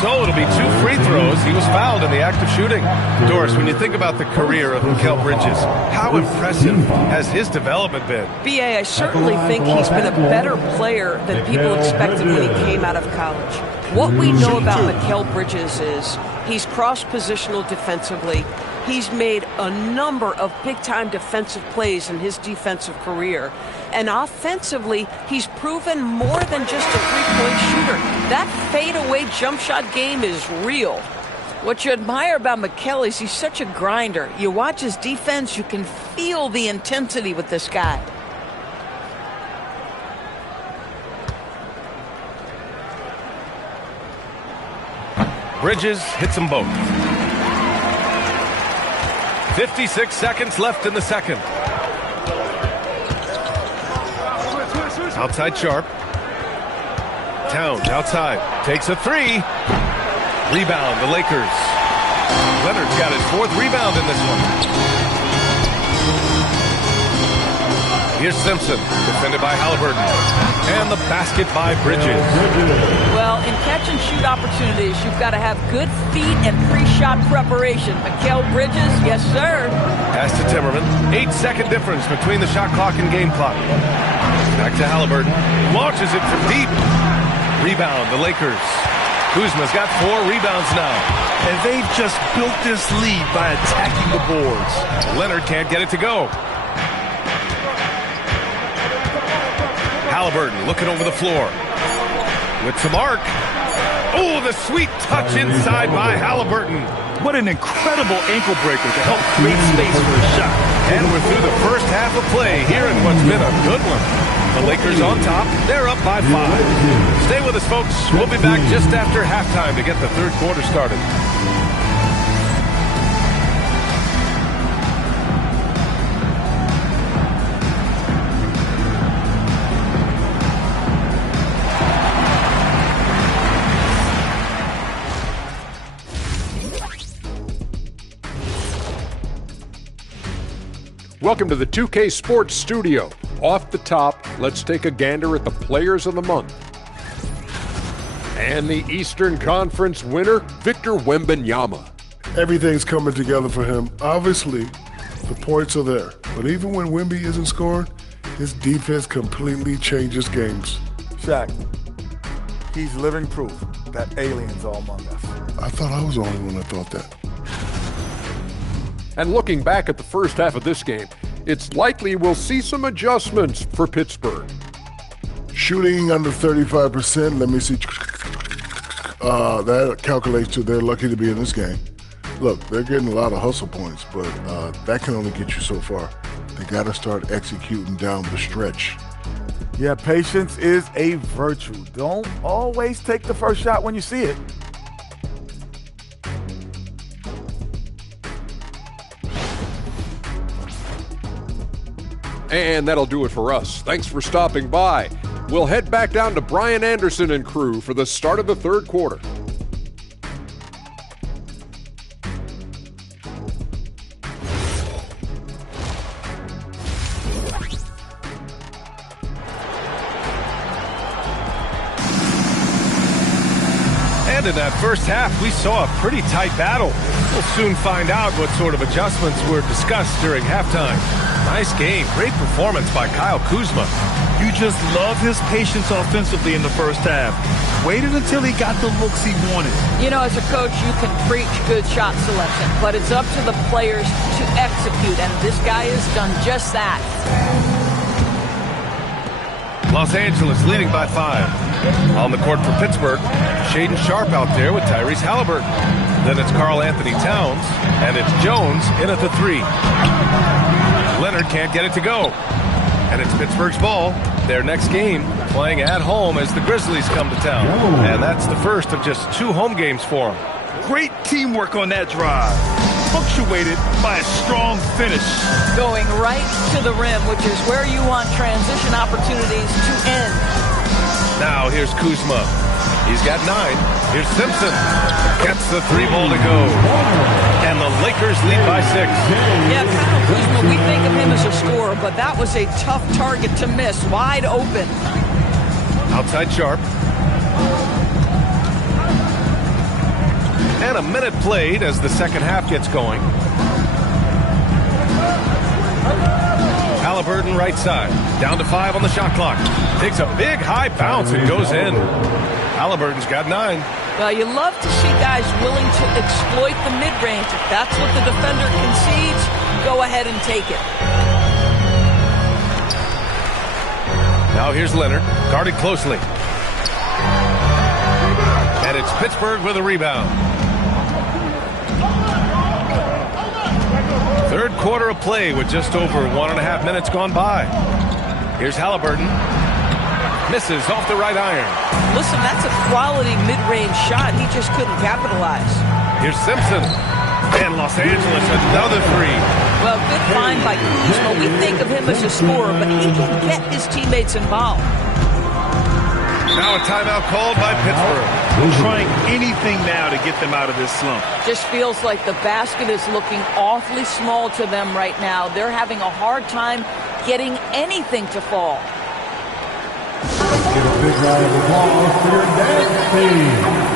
So it'll be 2 free throws. He was fouled in the act of shooting. Doris, when you think about the career of Mikal Bridges, how impressive has his development been? B.A., I certainly think he's been a better player than people expected when he came out of college. What we know about Mikal Bridges is he's cross-positional defensively. He's made a number of big-time defensive plays in his defensive career. And offensively, he's proven more than just a three-point shooter. That fadeaway jump shot game is real. What you admire about Mikal is he's such a grinder. You watch his defense, you can feel the intensity with this guy. Bridges hits them both. 56 seconds left in the second. Outside Sharp. Towns outside. Takes a three. Rebound, the Lakers. Leonard's got his 4th rebound in this one. Here's Simpson, defended by Halliburton. And the basket by Bridges. Well, in catch-and-shoot opportunities, you've got to have good feet and pre-shot preparation. Mikal Bridges, yes, sir. Pass to Timmerman. 8-second difference between the shot clock and game clock. Back to Halliburton. Launches it from deep. Rebound, the Lakers. Kuzma's got 4 rebounds now. And they've just built this lead by attacking the boards. Leonard can't get it to go. Halliburton looking over the floor. With some arc. Oh, the sweet touch inside by Halliburton. What an incredible ankle breaker to help create space for a shot. And we're through the first half of play here in what's been a good one. The Lakers on top. They're up by 5. Stay with us, folks. We'll be back just after halftime to get the third quarter started. Welcome to the 2K Sports Studio. Off the top, let's take a gander at the Players of the Month. And the Eastern Conference winner, Victor Wembanyama. Everything's coming together for him. Obviously, the points are there. But even when Wemby isn't scoring, his defense completely changes games. Shaq, he's living proof that aliens are among us. I thought I was the only one that thought that. And looking back at the first half of this game, it's likely we'll see some adjustments for Pittsburgh. Shooting under 35%, let me see. That calculates to they're lucky to be in this game. Look, they're getting a lot of hustle points, but that can only get you so far. They got to start executing down the stretch. Yeah, patience is a virtue. Don't always take the first shot when you see it. And that'll do it for us. Thanks for stopping by. We'll head back down to Brian Anderson and crew for the start of the third quarter. And in that first half, we saw a pretty tight battle. We'll soon find out what sort of adjustments were discussed during halftime. Nice game. Great performance by Kyle Kuzma. You just love his patience offensively in the first half. Waited until he got the looks he wanted. You know, as a coach, you can preach good shot selection, but it's up to the players to execute, and this guy has done just that. Los Angeles leading by 5. On the court for Pittsburgh, Shaedon Sharpe out there with Tyrese Halliburton. Then it's Karl Anthony Towns, and it's Jones in at the 3. Leonard can't get it to go. And it's Pittsburgh's ball. Their next game playing at home as the Grizzlies come to town. And that's the first of just 2 home games for them. Great teamwork on that drive. Punctuated by a strong finish. Going right to the rim, which is where you want transition opportunities to end. Now here's Kuzma. He's got 9. Here's Simpson. Gets the 3 ball to go. And the Lakers lead by 6. Yeah, Kyle Kuzma, we think of him as a scorer, but that was a tough target to miss. Wide open. Outside Sharpe. And a minute played as the second half gets going. Halliburton right side. Down to 5 on the shot clock. Takes a big high bounce and goes in. Halliburton's got 9. Well, you love to see guys willing to exploit the mid-range. If that's what the defender concedes, go ahead and take it. Now here's Leonard, guarded closely. And it's Pittsburgh with a rebound. Third quarter of play with just over 1.5 minutes gone by. Here's Halliburton. Misses off the right iron. Listen, that's a quality mid-range shot. He just couldn't capitalize. Here's Simpson. And Los Angeles, another three. Well, good find by Kuzma. We think of him as a scorer, but he can get his teammates involved. Now a timeout called by Pittsburgh. Trying anything now to get them out of this slump. Just feels like the basket is looking awfully small to them right now. They're having a hard time getting anything to fall. Get a big round of applause for your dance team.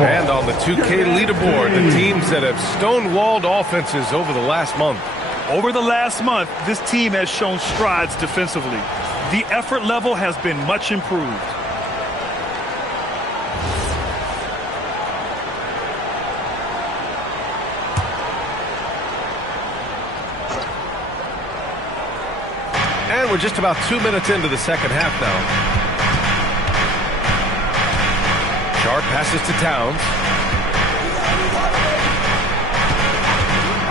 And on the 2K leaderboard, the teams that have stonewalled offenses over the last month. Over the last month, this team has shown strides defensively. The effort level has been much improved. And we're just about 2 minutes into the second half now. Sharp passes to Towns.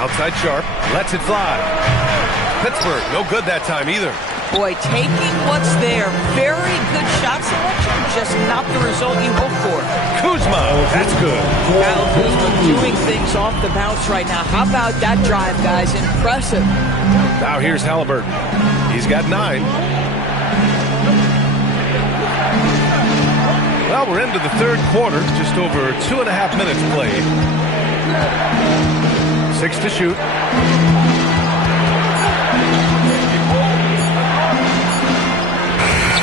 Outside Sharp, lets it fly. Pittsburgh, no good that time either. Boy, taking what's there. Very good shot selection, just not the result you hope for. Kuzma, that's good. Kyle Kuzma doing things off the bounce right now. How about that drive, guys? Impressive. Now here's Halliburton. He's got 9. Well, we're into the third quarter, just over 2.5 minutes played. 6 to shoot.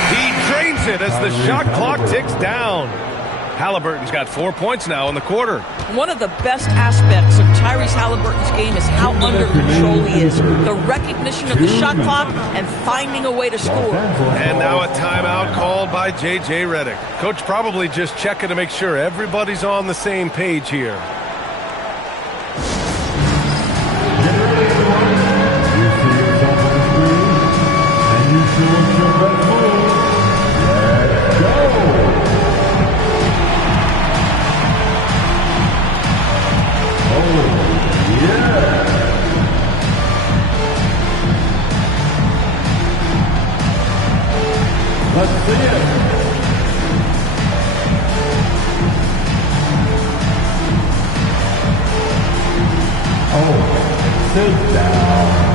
He drains it as the shot clock ticks down. Halliburton's got 4 points now in the quarter. One of the best aspects of Tyrese Halliburton's game is how under control he is. The recognition of the shot clock and finding a way to score. And now a timeout called by J.J. Redick. Coach probably just checking to make sure everybody's on the same page here. Let's see it. Oh, sit down.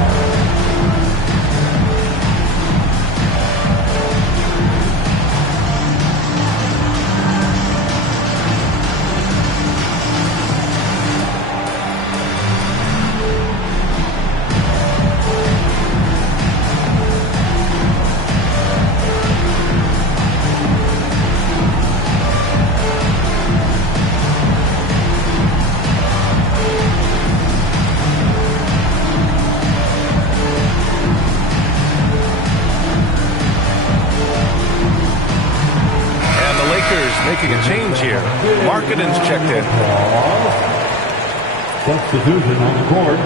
Making a change here. Markkanen's checked in. Substitution on the court.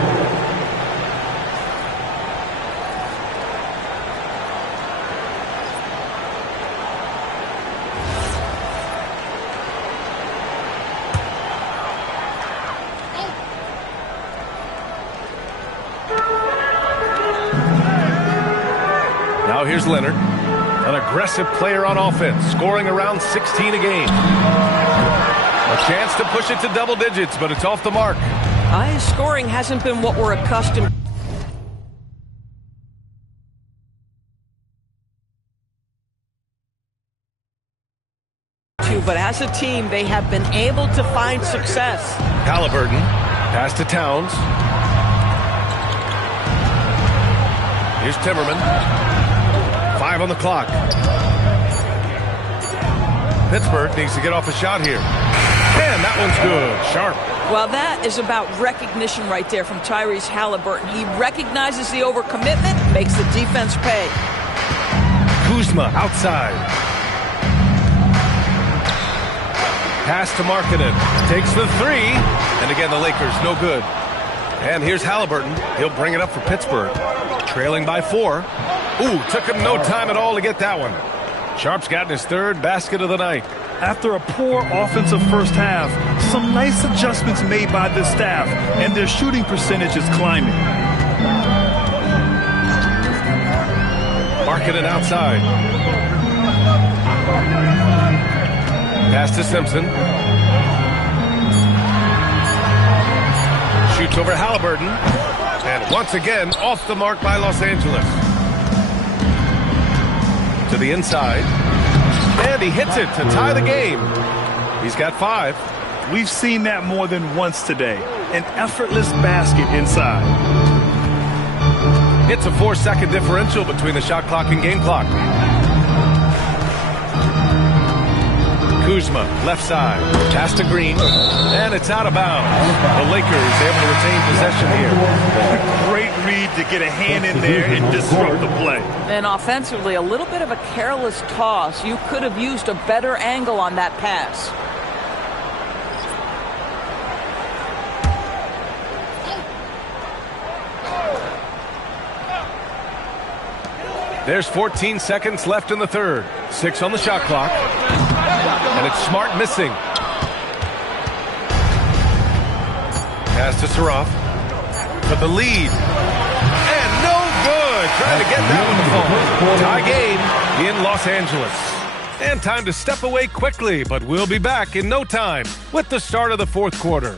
Now here's Leonard. An aggressive player on offense, scoring around 16 a game. A chance to push it to double digits, but it's off the mark. His scoring hasn't been what we're accustomed to, but as a team, they have been able to find success. Halliburton, pass to Towns. Here's Timmerman. 5 on the clock. Pittsburgh needs to get off a shot here. And that one's good. Sharp. Well, that is about recognition right there from Tyrese Halliburton. He recognizes the overcommitment, makes the defense pay. Kuzma outside. Pass to Markkanen. Takes the 3. And again, the Lakers, no good. And here's Halliburton. He'll bring it up for Pittsburgh. Trailing by 4. Ooh, took him no time at all to get that one. Sharp's gotten his 3rd basket of the night. After a poor offensive first half, some nice adjustments made by the staff, and their shooting percentage is climbing. Markkanen outside. Pass to Simpson. Shoots over Halliburton. And once again, off the mark by Los Angeles. To the inside. And he hits it to tie the game. He's got 5. We've seen that more than once today. An effortless basket inside. It's a 4-second differential between the shot clock and game clock. Kuzma, left side. Pass to Green. And it's out of bounds. The Lakers able to retain possession here. Great read to get a hand in there and disrupt the play. And offensively, a little bit of a careless toss. You could have used a better angle on that pass. There's 14 seconds left in the 3rd. 6 on the shot clock. And it's Smart missing. Pass to Saraf. For the lead. And no good. Trying to get that one to fall. Tie game in Los Angeles. And time to step away quickly, but we'll be back in no time with the start of the 4th quarter.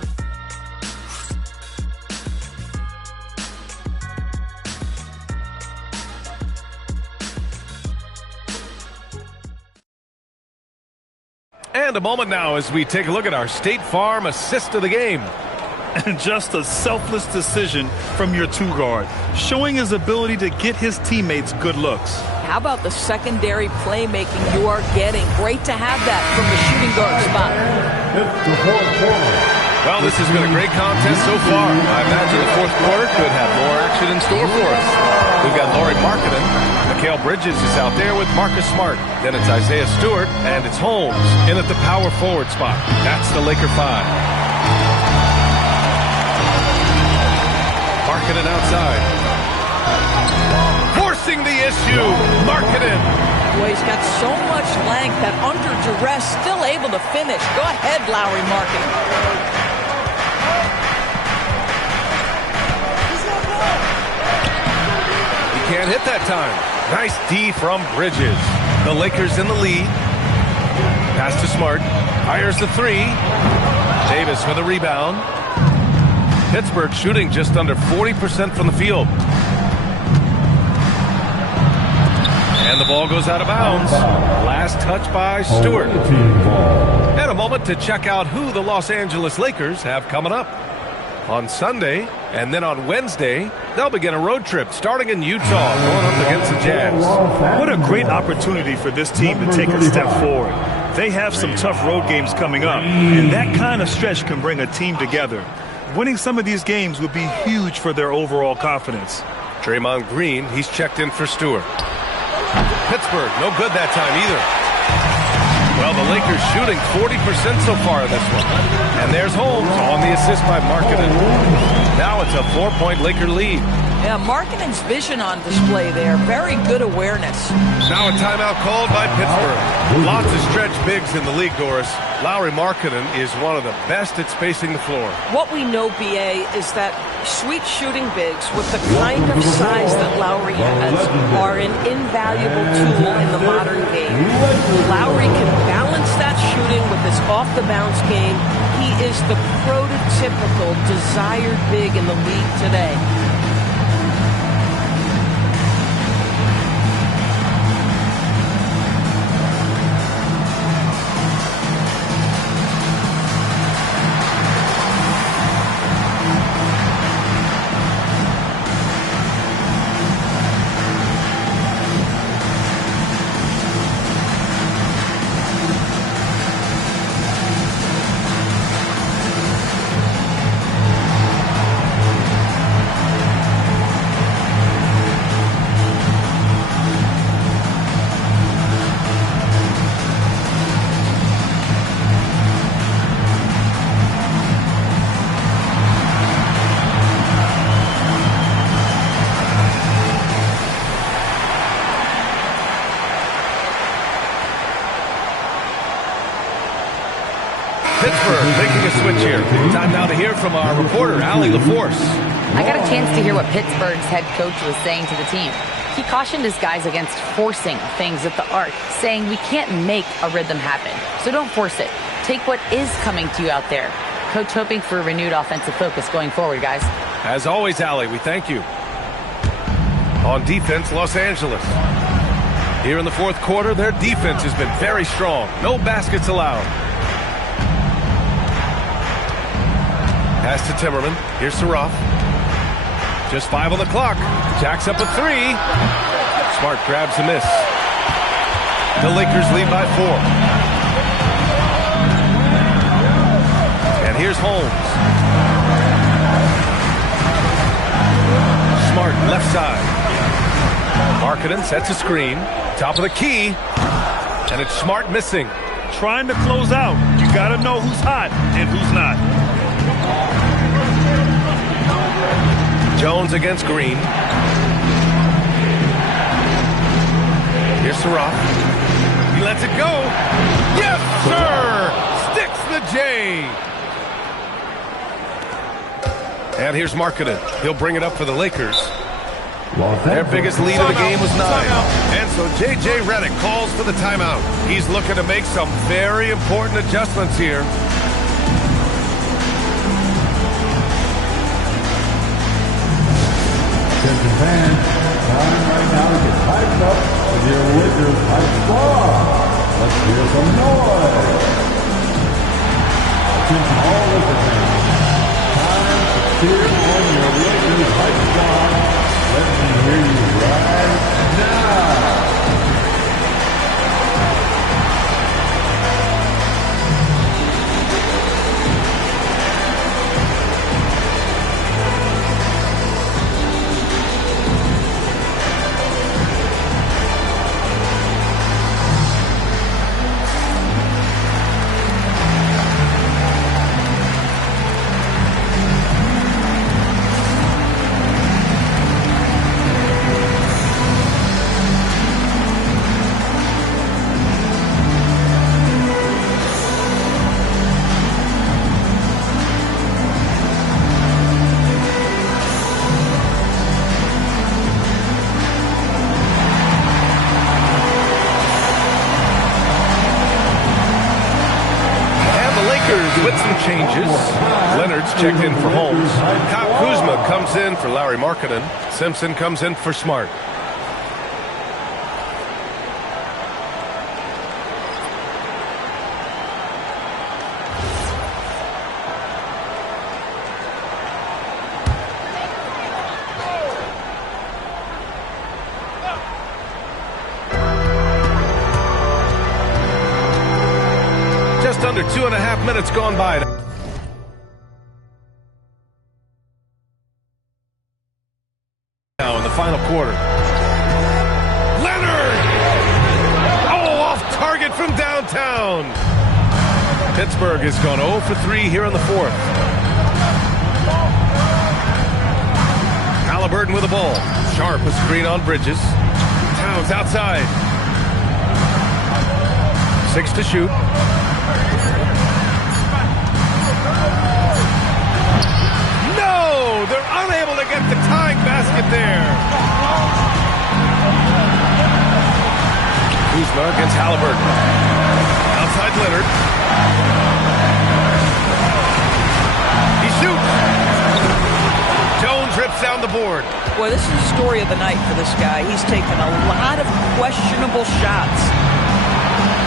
And a moment now as we take a look at our State Farm assist of the game. And just a selfless decision from your 2-guard, showing his ability to get his teammates good looks. How about the secondary playmaking you are getting? Great to have that from the shooting guard spot. Well, this has been a great contest so far. I imagine the 4th quarter could have more action in store for us. We've got Lauri Markkanen. Mikal Bridges is out there with Marcus Smart. Then it's Isaiah Stewart, and it's Holmes in at the power forward spot. That's the Laker 5. Markkanen outside. Forcing the issue. Markkanen. Boy, he's got so much length that under duress, still able to finish. Go ahead, Lauri Markkanen. Can't hit that time. Nice D from Bridges. The Lakers in the lead. Pass to Smart. Fires the 3. Davis with a rebound. Pittsburgh shooting just under 40% from the field. And the ball goes out of bounds. Last touch by Stewart. And a moment to check out who the Los Angeles Lakers have coming up. On Sunday, and then on Wednesday, they'll begin a road trip starting in Utah, going up against the Jazz. What a great opportunity for this team to take a step forward. They have some tough road games coming up, and that kind of stretch can bring a team together. Winning some of these games would be huge for their overall confidence. Draymond Green, he's checked in for Stewart. Pittsburgh, no good that time either. Well, the Lakers shooting 40% so far in this one. And there's Holmes on the assist by Markkanen. Now it's a 4-point Laker lead. Yeah, Markkanen's vision on display there. Very good awareness. Now a timeout called by Pittsburgh. Lots of stretch bigs in the league, Doris. Lauri Markkanen is one of the best at spacing the floor. What we know, BA, is that sweet shooting bigs with the kind of size that Lauri has are an invaluable tool in the modern game. Lauri can balance that shooting with his off-the-bounce game. He is the prototypical desired big in the league today. Pittsburgh making a switch here. Time now to hear from our reporter, Allie LaForce. I got a chance to hear what Pittsburgh's head coach was saying to the team. He cautioned his guys against forcing things at the arc, saying we can't make a rhythm happen, so don't force it. Take what is coming to you out there. Coach hoping for a renewed offensive focus going forward, guys. As always, Allie, we thank you. On defense, Los Angeles. Here in the fourth quarter, their defense has been very strong. No baskets allowed. Pass to Timmerman. Here's Saraf. Just 5 on the clock. Jacks up a 3. Smart grabs a miss. The Lakers lead by 4. And here's Holmes. Smart left side. Markkanen sets a screen. Top of the key. And it's Smart missing. Trying to close out. You got to know who's hot and who's not. Jones against Green. Here's Saraf. He lets it go. Yes, sir! Sticks the J. And here's Markkanen. He'll bring it up for the Lakers. Their biggest lead of the game was 9. And so J.J. Redick calls for the timeout. He's looking to make some very important adjustments here. Attention fans, time right now to get hyped up with your Lakers hype squad. Let's hear some noise. Attention all Lakers fans, time to cheer on your Lakers hype squad. Let me hear you right now. With some changes, Leonard's checked in for Holmes. Kyle Kuzma comes in for Lauri Markkanen. Simpson comes in for Smart. Just under 2.5 minutes gone by. Now in the final quarter. Leonard! Oh, off target from downtown. Pittsburgh has gone 0 for 3 here in the fourth. Halliburton with the ball. Sharp a screen on Bridges. Towns outside. 6 to shoot. No! They're unable to get the tying basket there. Kuzma against Halliburton. Outside Leonard. He shoots. Jones rips down the board. Boy, this is the story of the night for this guy. He's taken a lot of questionable shots.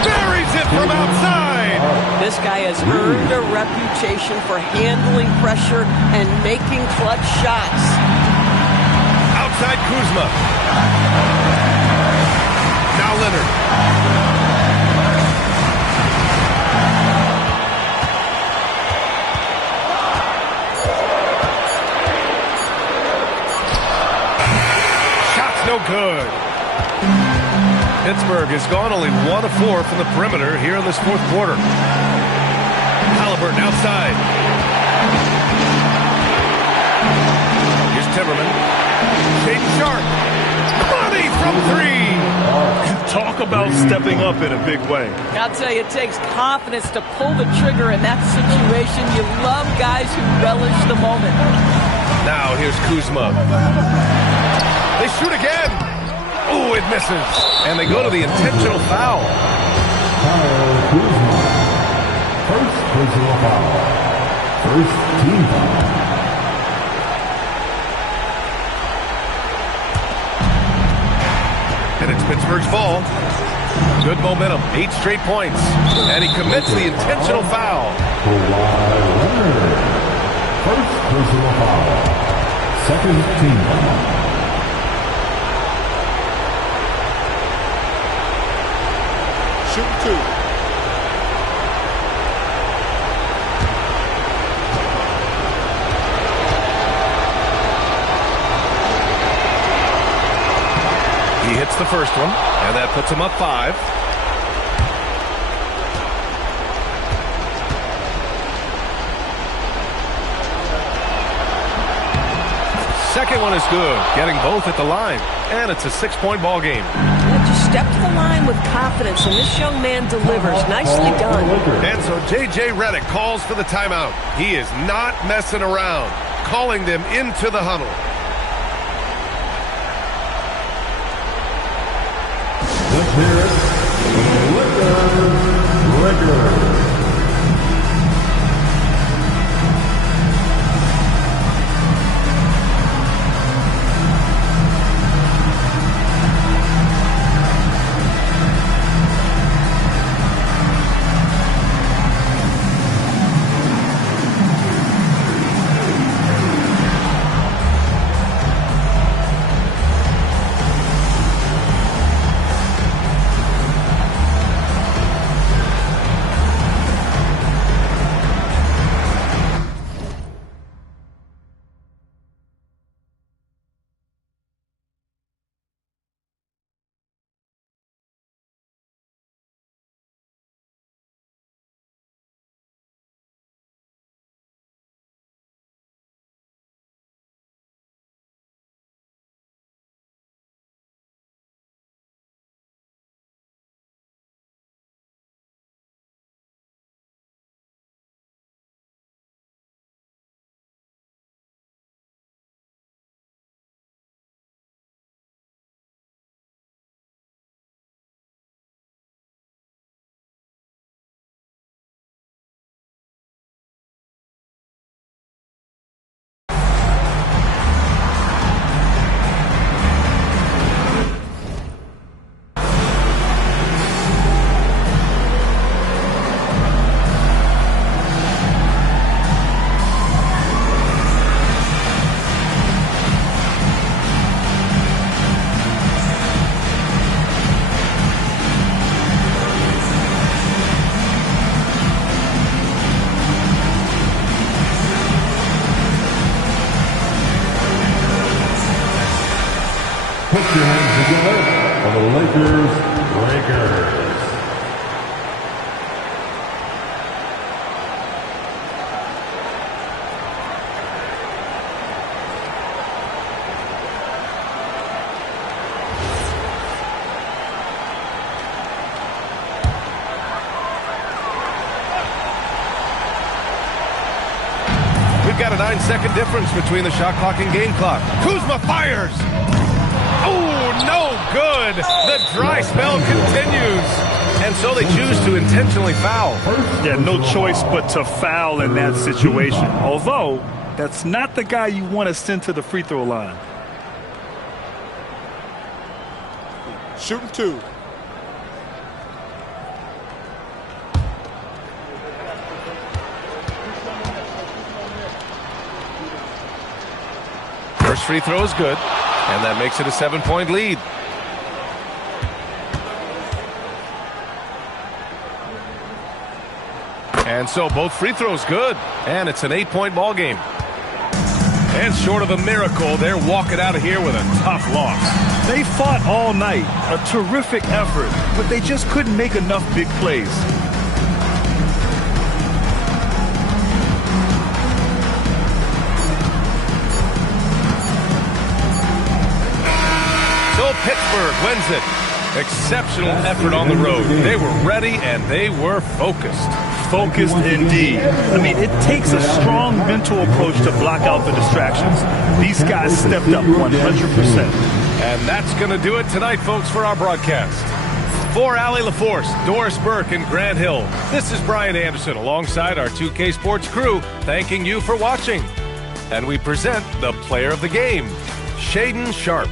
Buries it from outside. This guy has earned a reputation for handling pressure and making clutch shots. Outside Kuzma. Now Leonard. Shot's no good. Pittsburgh has gone only 1 of 4 from the perimeter here in this fourth quarter. Halliburton outside. Here's Timmerman. Shaden Sharp. Money from 3. Talk about stepping up in a big way. I'll tell you, it takes confidence to pull the trigger in that situation. You love guys who relish the moment. Now here's Kuzma. They shoot again. Ooh, it misses. And they go to the intentional foul. Kuzma. First personal foul. First team foul. And it's Pittsburgh's ball. Good momentum. 8 straight points. And he commits the intentional foul. First personal foul. Second team foul. Shoot 2. He hits the first one, and that puts him up 5. Second one is good, getting both at the line, and it's a 6-point ball game. Just step to the line with confidence, and this young man delivers. Nicely done. And so J.J. Redick calls for the timeout. He is not messing around, calling them into the huddle. Let's hear it for the Lakers. Put your hands together for the Lakers Breakers. got a 9-second difference between the shot clock and game clock. Kuzma fires. Oh, no good. The dry spell continues. And so they choose to intentionally foul. Yeah, no choice but to foul in that situation. Although, that's not the guy you want to send to the free throw line. Shooting 2. First free throw is good, and that makes it a 7-point lead. And so both free throws good, and it's an 8-point ball game. And short of a miracle, they're walking out of here with a tough loss. They fought all night, a terrific effort, but they just couldn't make enough big plays. So Pittsburgh wins it. Exceptional effort on the road. They were ready and they were focused. Focused indeed. I mean, it takes a strong mental approach to block out the distractions. These guys stepped up 100%. And that's going to do it tonight, folks, for our broadcast. For Allie LaForce, Doris Burke, and Grant Hill, this is Brian Anderson alongside our 2K Sports crew, thanking you for watching. And we present the player of the game, Shaedon Sharpe.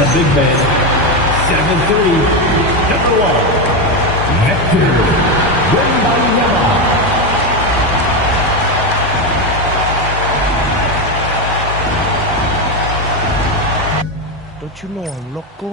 The big man, 7'3", number 1, Nectar Wembanyama. Don't you know I'm loco?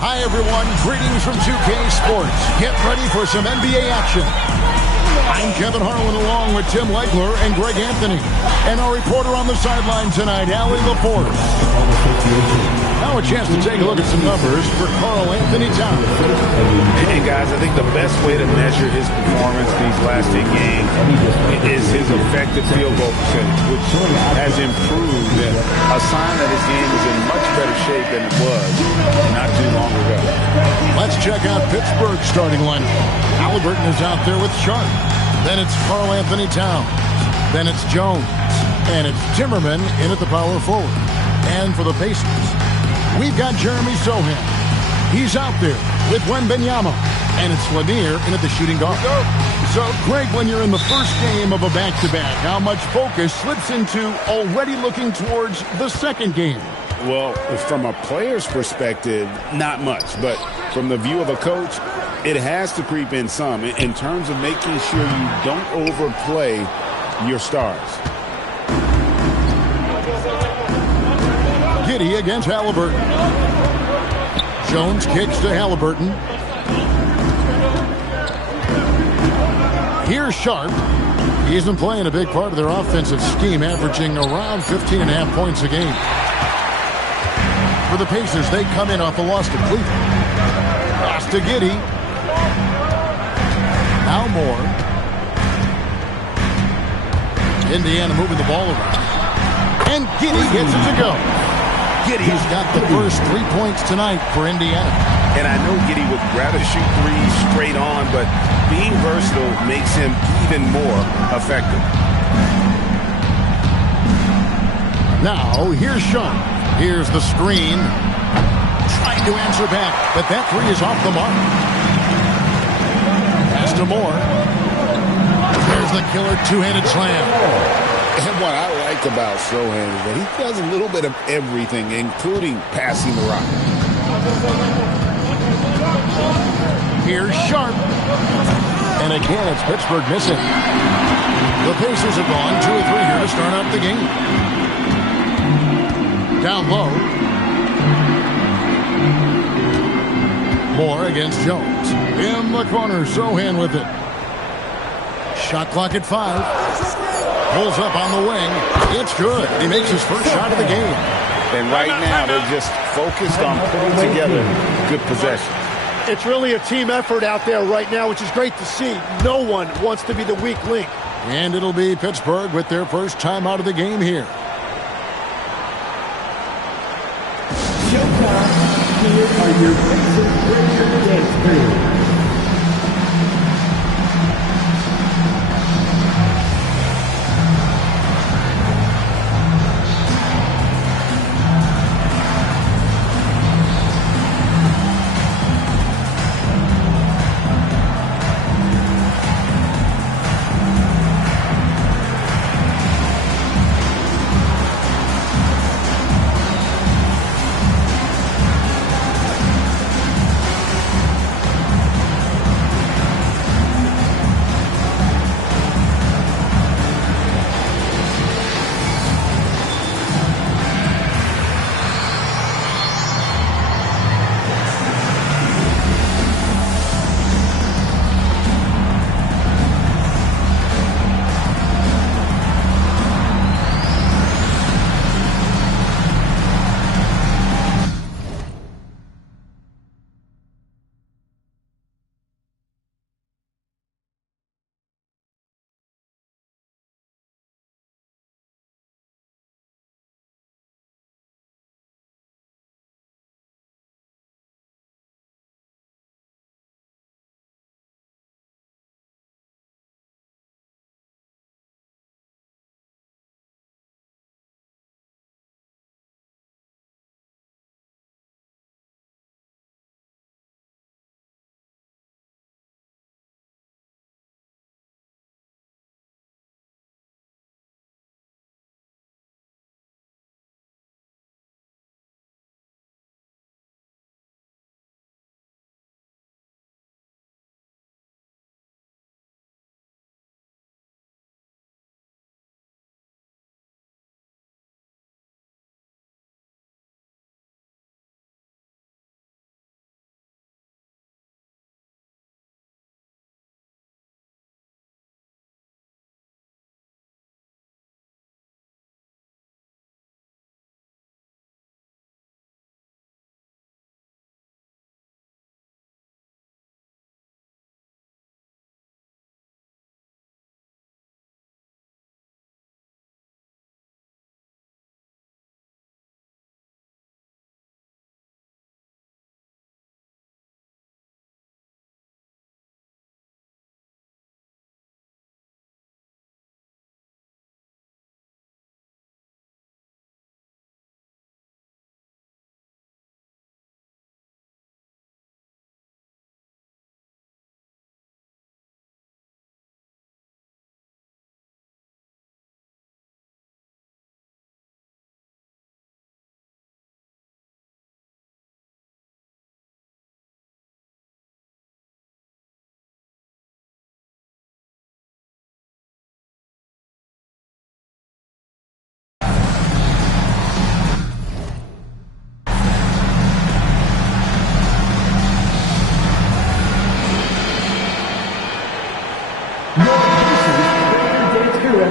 Hi, everyone. Greetings from 2K Sports. Get ready for some NBA action. I'm Kevin Harlan along with Tim Legler and Greg Anthony. And our reporter on the sideline tonight, Allie LaForce. Now a chance to take a look at some numbers for Karl-Anthony Towns. And guys, I think the best way to measure his performance these last 10 games is his effective field goal percentage, which has improved, and a sign that his game is in much better shape than it was not too long ago. Let's check out Pittsburgh's starting lineup. Halliburton is out there with Sharpe. Then it's Karl-Anthony Towns. Then it's Jones. And it's Timmerman in at the power forward. And for the Pacers, we've got Jeremy Sohan. He's out there with Wembanyama. And it's Lanier in at the shooting guard. So, Greg, when you're in the first game of a back-to-back, how much focus slips into already looking towards the second game? Well, from a player's perspective, not much. But from the view of a coach, it has to creep in some in terms of making sure you don't overplay your stars. Giddey against Halliburton. Jones kicks to Halliburton. Here's Sharp. He's been playing a big part of their offensive scheme, averaging around 15.5 points a game. For the Pacers, they come in off a loss to Cleveland. Pass to Giddey. Now Moore. Indiana moving the ball around. And Giddey gets it to go. Giddey's got the first 3 points tonight for Indiana. And I know Giddey would rather shoot threes straight on, but being versatile makes him even more effective. Now, here's Sharp. Here's the screen. Trying to answer back, but that three is off the mark. Pass to Moore. There's the killer two-handed slam. And what I like about Sochan is that he does a little bit of everything, including passing the rock. Here's Sharp. And again, it's Pittsburgh missing. The Pacers have gone 2 of 3 here to start out the game. Down low. Moore against Jones. In the corner, Sochan with it. Shot clock at 5. Pulls up on the wing. It's good. He makes his first shot of the game. And right now, they're just focused on putting together good possessions. It's really a team effort out there right now, which is great to see. No one wants to be the weak link. And it'll be Pittsburgh with their first time out of the game here. Showtime. Here are your Pacers Breaker Dance Crew.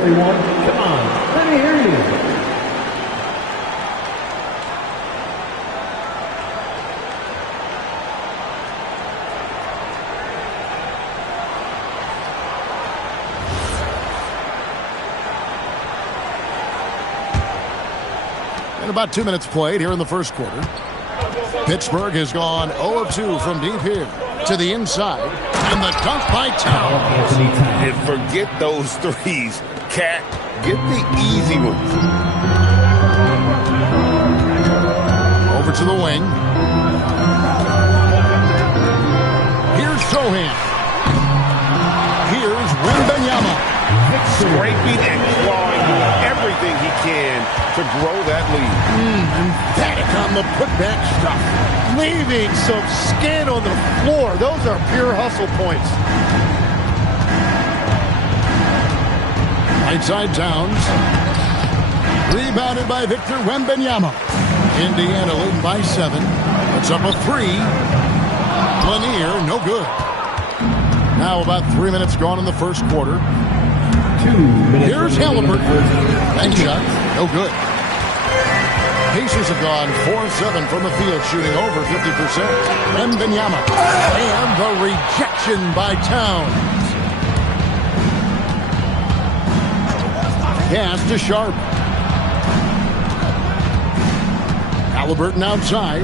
everyone. Come on, let me hear you. About 2 minutes played here in the first quarter. Pittsburgh has gone 0 of 2 from deep here to the inside. And the dunk by Towns. And forget those threes. Cat, get the easy ones. Over to the wing. Here's Sohan. Here's Wembanyama. Scraping and clawing everything he can to grow that lead. Emphatic on the putback stuff. Leaving some skin on the floor. Those are pure hustle points. Right side Towns. Rebounded by Victor Wembanyama. Indiana leading by 7. It's up a 3. Lanier, no good. Now about 3 minutes gone in the first quarter. 2 minutes. Here's Halliburton. Bank shot, no good. Pacers have gone 4-7 from the field, shooting over 50%. Wembanyama. And the rejection by Towns. Pass to Sharp. Halliburton outside.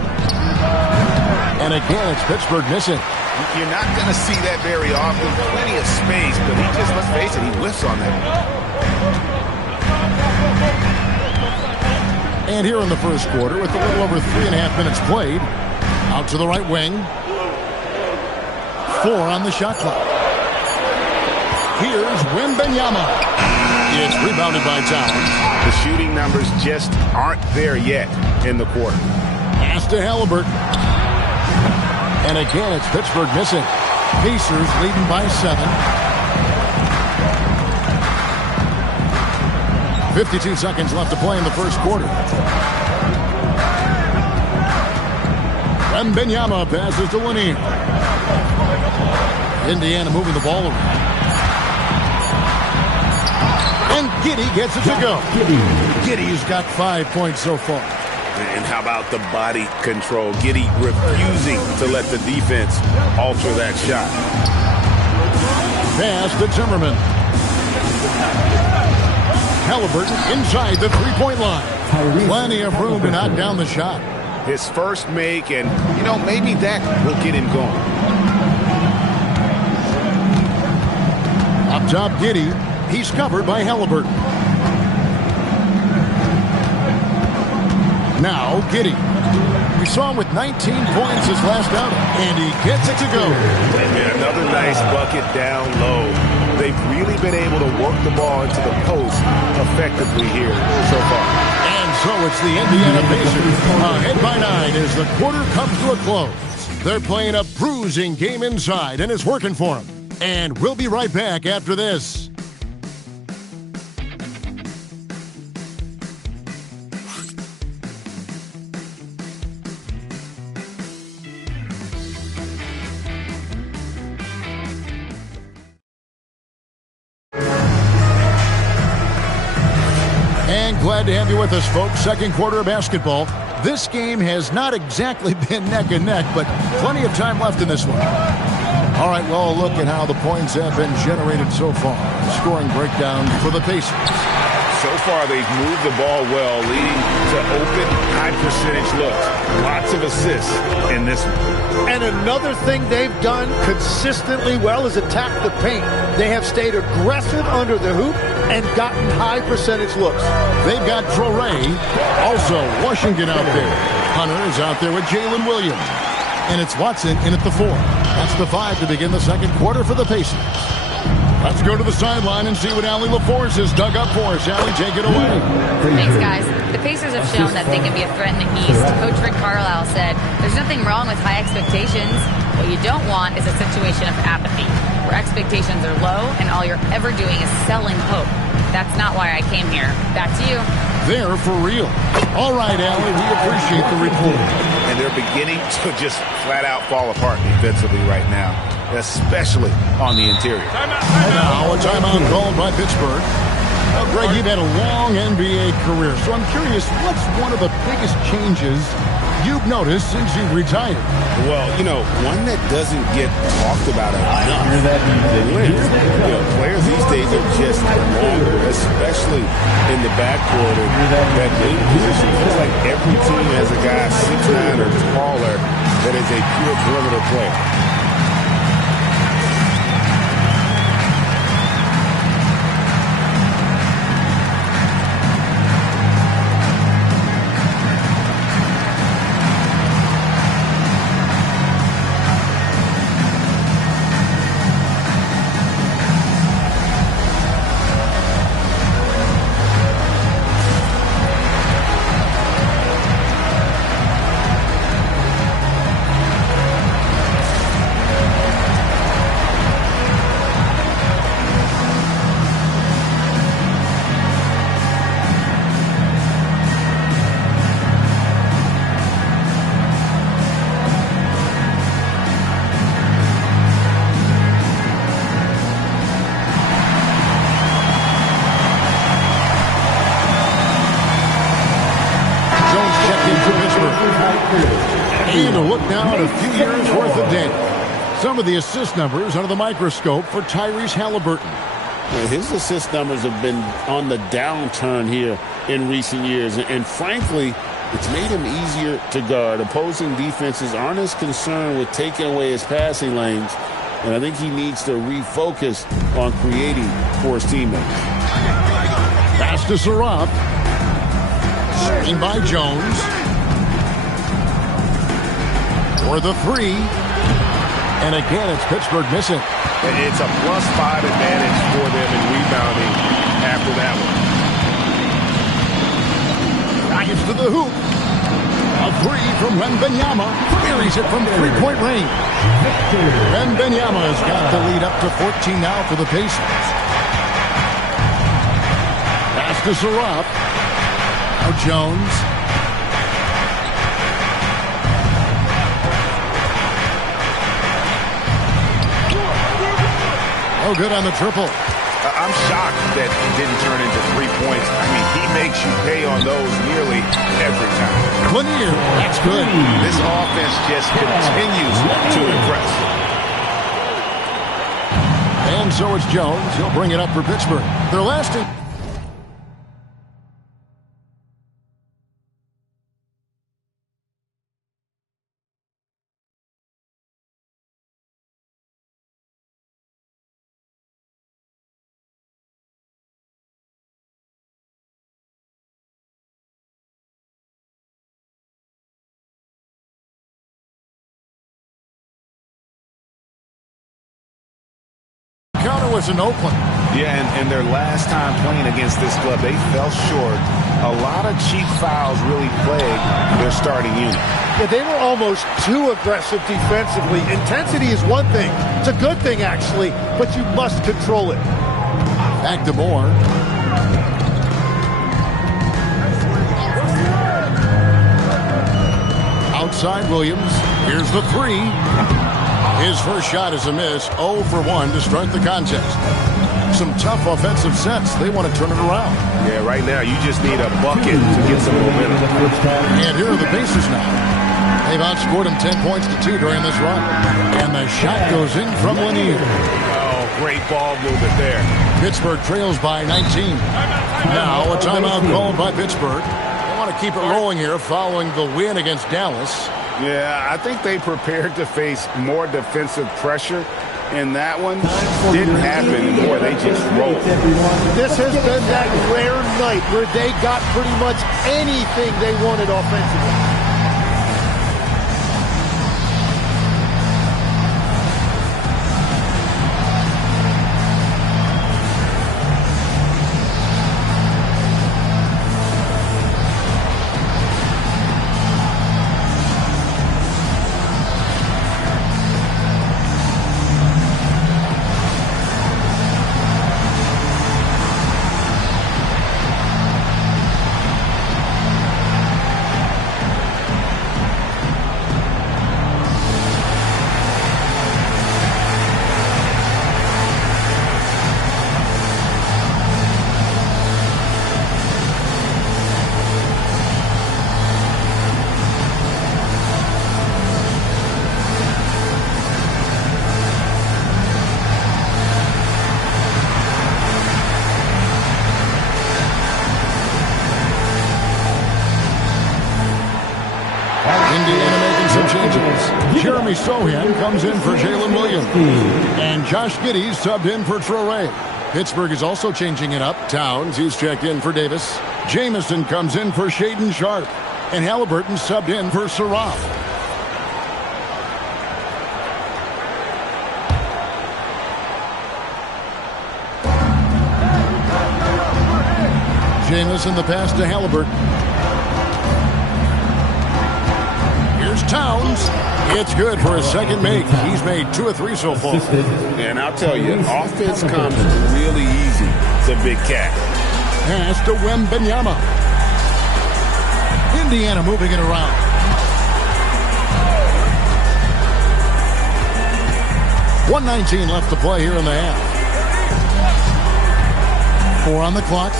And again, it's Pittsburgh missing. You're not going to see that very often. Plenty of space, but he just, let's face it, he whiffs on that. And here in the first quarter, with a little over 3.5 minutes played, out to the right wing. 4 on the shot clock. Here's Wembanyama. It's rebounded by Towns. The shooting numbers just aren't there yet in the quarter. Pass to Halliburton. And again, it's Pittsburgh missing. Pacers leading by 7. 52 seconds left to play in the first quarter. Wembanyama passes to Lanier. Indiana moving the ball around. And Giddey gets it to go. Giddey's got 5 points so far. And how about the body control? Giddey refusing to let the defense alter that shot. Pass to Timmerman. Halliburton inside the three-point line. Plenty of room to knock down the shot. His first make, and, you know, maybe that will get him going. Up top, Giddey. He's covered by Halliburton. Now, Giddey. We saw him with 19 points his last outing, and he gets it to go. And another nice bucket down low. They've really been able to work the ball into the post effectively here so far. And so it's the Indiana Pacers ahead by 9 as the quarter comes to a close. They're playing a bruising game inside, and it's working for them. And we'll be right back after this. And glad to have you with us, folks. Second quarter of basketball. This game has not exactly been neck and neck, but plenty of time left in this one. All right, well, look at how the points have been generated so far. Scoring breakdown for the Pacers. So far, they've moved the ball well, leading to open, high-percentage looks. Lots of assists in this one. And another thing they've done consistently well is attack the paint. They have stayed aggressive under the hoop and gotten high-percentage looks. They've got Traore, also Washington out there. Hunter is out there with Jalen Williams. And it's Watson in at the 4. That's the 5 to begin the second quarter for the Pacers. Let's go to the sideline and see what Allie LaForce has dug up for us. Allie, take it away. Thanks, guys. The Pacers have shown that they can be a threat in the East. Coach Rick Carlisle said, there's nothing wrong with high expectations. What you don't want is a situation of apathy, where expectations are low and all you're ever doing is selling hope. That's not why I came here. Back to you. They're for real. All right, Allie, we appreciate the report. And they're beginning to just flat out fall apart defensively right now, especially on the interior. Now a timeout called by Pittsburgh. Well, Greg, you've had a long NBA career, so I'm curious, what's one of the biggest changes you've noticed since you've retired? Well, one that doesn't get talked about enough. Wins. Players these days are just longer, especially in the backcourt. That wing position feels like every team has a guy 6'9" or taller that is a pure perimeter player. And a look now at a few years worth of data. Some of the assist numbers under the microscope for Tyrese Halliburton. Well, his assist numbers have been on the downturn here in recent years. And frankly, it's made him easier to guard. Opposing defenses aren't as concerned with taking away his passing lanes. And I think he needs to refocus on creating for his teammates. Pass to Saraf. Screen by Jones. For the three. And again, it's Pittsburgh missing. And it's a +5 advantage for them in rebounding after that one. Drives to the hoop. A three from Wembanyama. Buries it from three-point range. Wembanyama has got the lead up to 14 now for the Pacers. Pass to Saraf. Now Jones. Oh, good on the triple. I'm shocked that it didn't turn into 3 points. I mean, he makes you pay on those nearly every time. Lanier, that's good. This offense just continues to impress. And so it's Jones. He'll bring it up for Pittsburgh. Their last... Counter was in Oakland. Yeah, and their last time playing against this club, they fell short. A lot of cheap fouls really plagued their starting unit. Yeah, they were almost too aggressive defensively. Intensity is one thing. It's a good thing, actually, but you must control it. Back to Moore. Outside Williams. Here's the three. His first shot is a miss. 0 for 1 to start the contest. Some tough offensive sets. They want to turn it around. Yeah, right now you just need a bucket to get some momentum. And here are the Pacers now. They've outscored them 10 points to 2 during this run. And the shot goes in from Lanier. Oh, great ball movement there. Pittsburgh trails by 19. Now a timeout called by Pittsburgh. They want to keep it rolling here following the win against Dallas. Yeah, I think they prepared to face more defensive pressure, and that one didn't happen, and boy, they just rolled. This has been that rare night where they got pretty much anything they wanted offensively. Jeremy Sohan comes in for Jalen Williams. And Josh Giddey subbed in for Traore. Pittsburgh is also changing it up. Towns, he's checked in for Davis. Jamison comes in for Shaedon Sharpe. And Halliburton subbed in for Saraf. Jamison the pass to Halliburton. Here's Towns. It's good for a second make. He's made 2 of 3 so far. And I'll tell you, offense comes really easy to Big Cat. Pass to Wembanyama. Indiana moving it around. .119 left to play here in the half. 4 on the clock.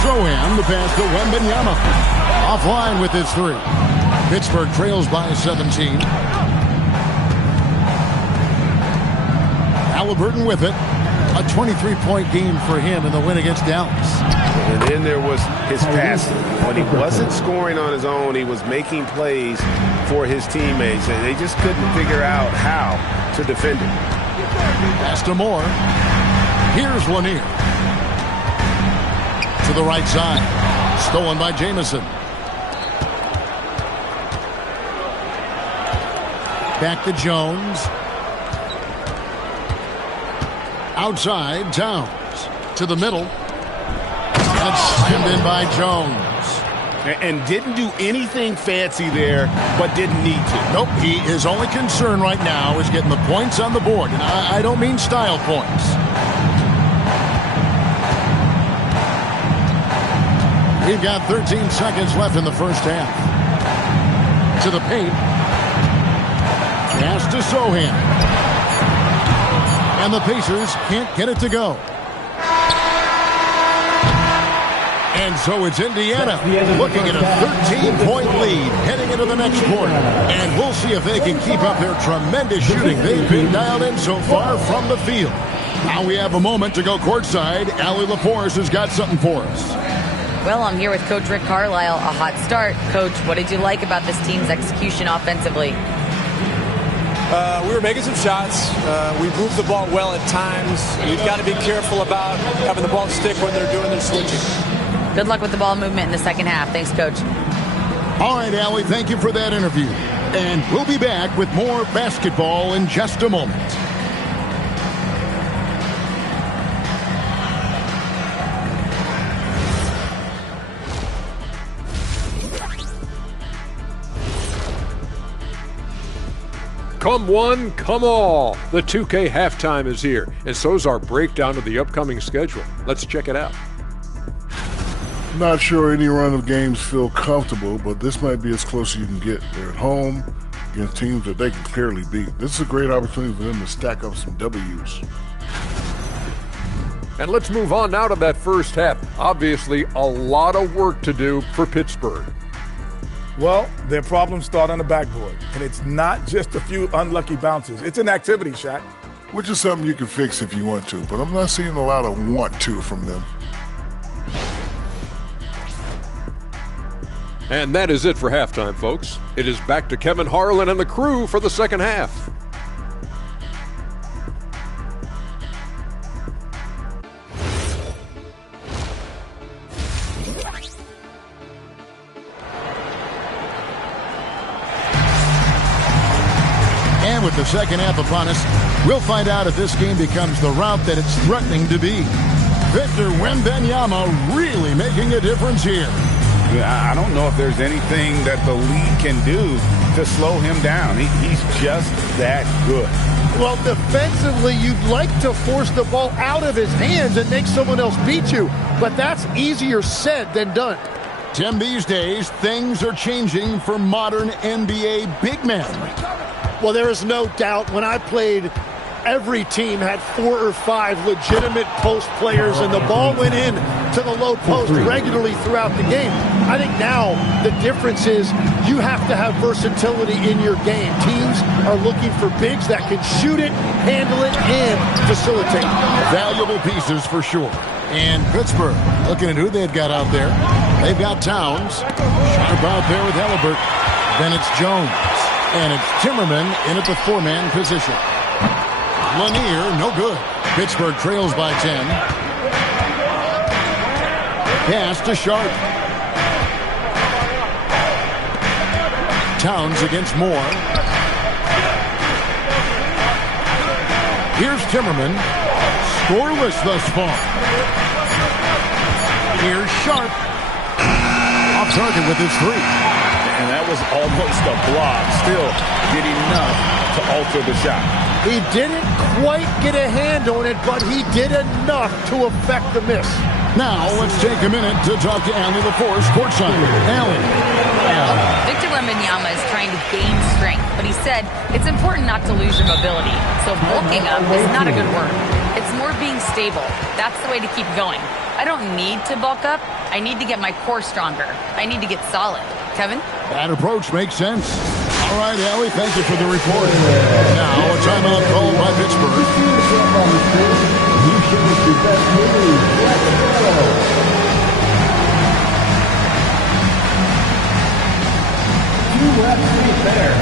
Sohan, the pass to Wembanyama. Offline with his 3. Pittsburgh trails by 17. Halliburton with it. A 23-point game for him in the win against Dallas. And then there was his passing. When he wasn't scoring on his own, he was making plays for his teammates, and they just couldn't figure out how to defend him. Pass to Moore. Here's Lanier. To the right side. Stolen by Jamison. Back to Jones. Outside, Towns. To the middle. And slammed in by Jones. And didn't do anything fancy there, but didn't need to. Nope, his only concern right now is getting the points on the board. And I don't mean style points. We've got 13 seconds left in the first half. To the paint. Pass to Sohan. And the Pacers can't get it to go. And so it's Indiana looking at a 13-point lead heading into the next quarter. And we'll see if they can keep up their tremendous shooting they've been dialed in so far from the field. Now we have a moment to go courtside. Allie LaForce has got something for us. Well, I'm here with Coach Rick Carlisle. A hot start. Coach, what did you like about this team's execution offensively? We were making some shots. We moved the ball well at times. You've got to be careful about having the ball stick when they're doing their switching. Good luck with the ball movement in the second half. Thanks, Coach. All right, Allie, thank you for that interview. And we'll be back with more basketball in just a moment. Come one, come all. The 2K halftime is here, and so's our breakdown of the upcoming schedule. Let's check it out. Not sure any run of games feel comfortable, but this might be as close as you can get. They're at home against teams that they can clearly beat. This is a great opportunity for them to stack up some W's. And let's move on now to that first half. Obviously, a lot of work to do for Pittsburgh. Well, their problems start on the backboard, and it's not just a few unlucky bounces. It's an activity, Shaq. Which is something you can fix if you want to, but I'm not seeing a lot of want to from them. And that is it for halftime, folks. It is back to Kevin Harlan and the crew for the second half. And with the second half upon us, we'll find out if this game becomes the route that it's threatening to be. Victor Wembanyama really making a difference here. I don't know if there's anything that the league can do to slow him down. He's just that good. Well, defensively, you'd like to force the ball out of his hands and make someone else beat you, but that's easier said than done. Tim, these days, things are changing for modern NBA big men. Well, there is no doubt when I played, every team had 4 or 5 legitimate post players, and the ball went in to the low post regularly throughout the game. I think now the difference is you have to have versatility in your game. Teams are looking for bigs that can shoot it, handle it, and facilitate. Valuable pieces for sure. And Pittsburgh, looking at who they've got out there. They've got Towns. Sharpe out there with Halliburton. Then it's Jones. And it's Timmerman in at the 4-man position. Lanier, no good. Pittsburgh trails by 10. Pass to Sharp. Towns against Moore. Here's Timmerman. Scoreless thus far. Here's Sharp. Off target with his 3. And that was almost a block. Still did enough to alter the shot. He didn't quite get a hand on it, but he did enough to affect the miss. Now let's take a minute to talk to Allie LaForce courtside. Allie. Victor Wembanyama is trying to gain strength, but he said it's important not to lose your mobility. So bulking up is not a good word. It's more being stable. That's the way to keep going. I don't need to bulk up. I need to get my core stronger. I need to get solid. Kevin? That approach makes sense. All right, Allie, thank you for the report. Now, a timeout called by Pittsburgh. You show us your best move. Let's go. Two left, 3 there.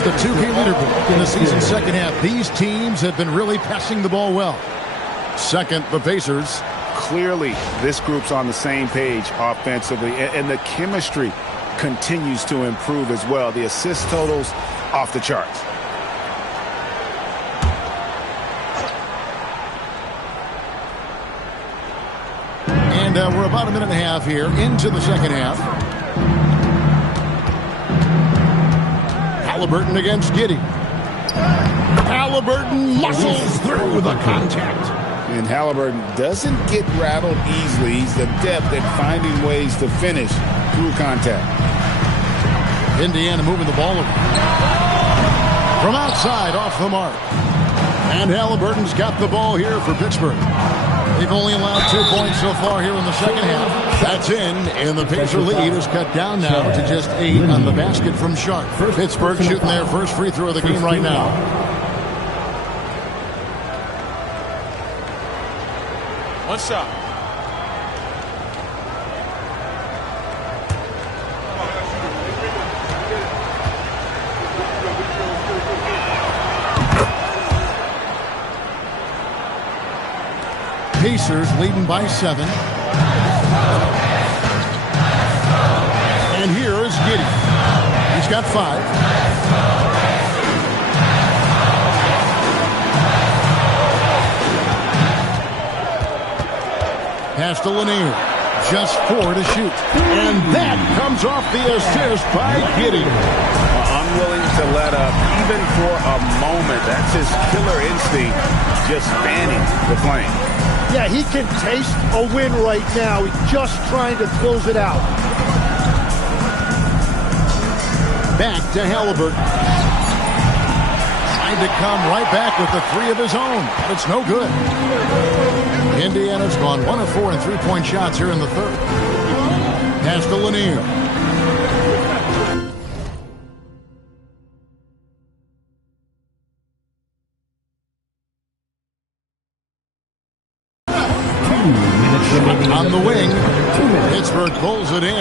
The 2K leaderboard in the season's second half. These teams have been really passing the ball well. Second, the Pacers. Clearly, this group's on the same page offensively, and the chemistry continues to improve as well. The assist totals off the charts. And we're about a minute and a half here into the second half. Halliburton against Giddey. Halliburton muscles through the contact. And Halliburton doesn't get rattled easily. He's adept at finding ways to finish through contact. Indiana moving the ball over. From outside, off the mark. And Halliburton's got the ball here for Pittsburgh. They've only allowed 2 points so far here in the second half. That's in, and the Pacer lead is cut down now to just 8 on the basket from Sharp. Pittsburgh shooting their first free throw of the game right now. One shot. Pacers leading by 7. And here is Giddey. He's got 5. Pass to Lanier. Just 4 to shoot. And that comes off the assist by Giddey. Unwilling to let up, even for a moment. That's his killer instinct, just fanning the flame. Yeah, he can taste a win right now. He's just trying to close it out. Back to Halliburton. Trying to come right back with the 3 of his own. But it's no good. Indiana's gone 1 of 4 in 3-point shots here in the third. Pass to Lanier. On the wing, Pittsburgh pulls it in.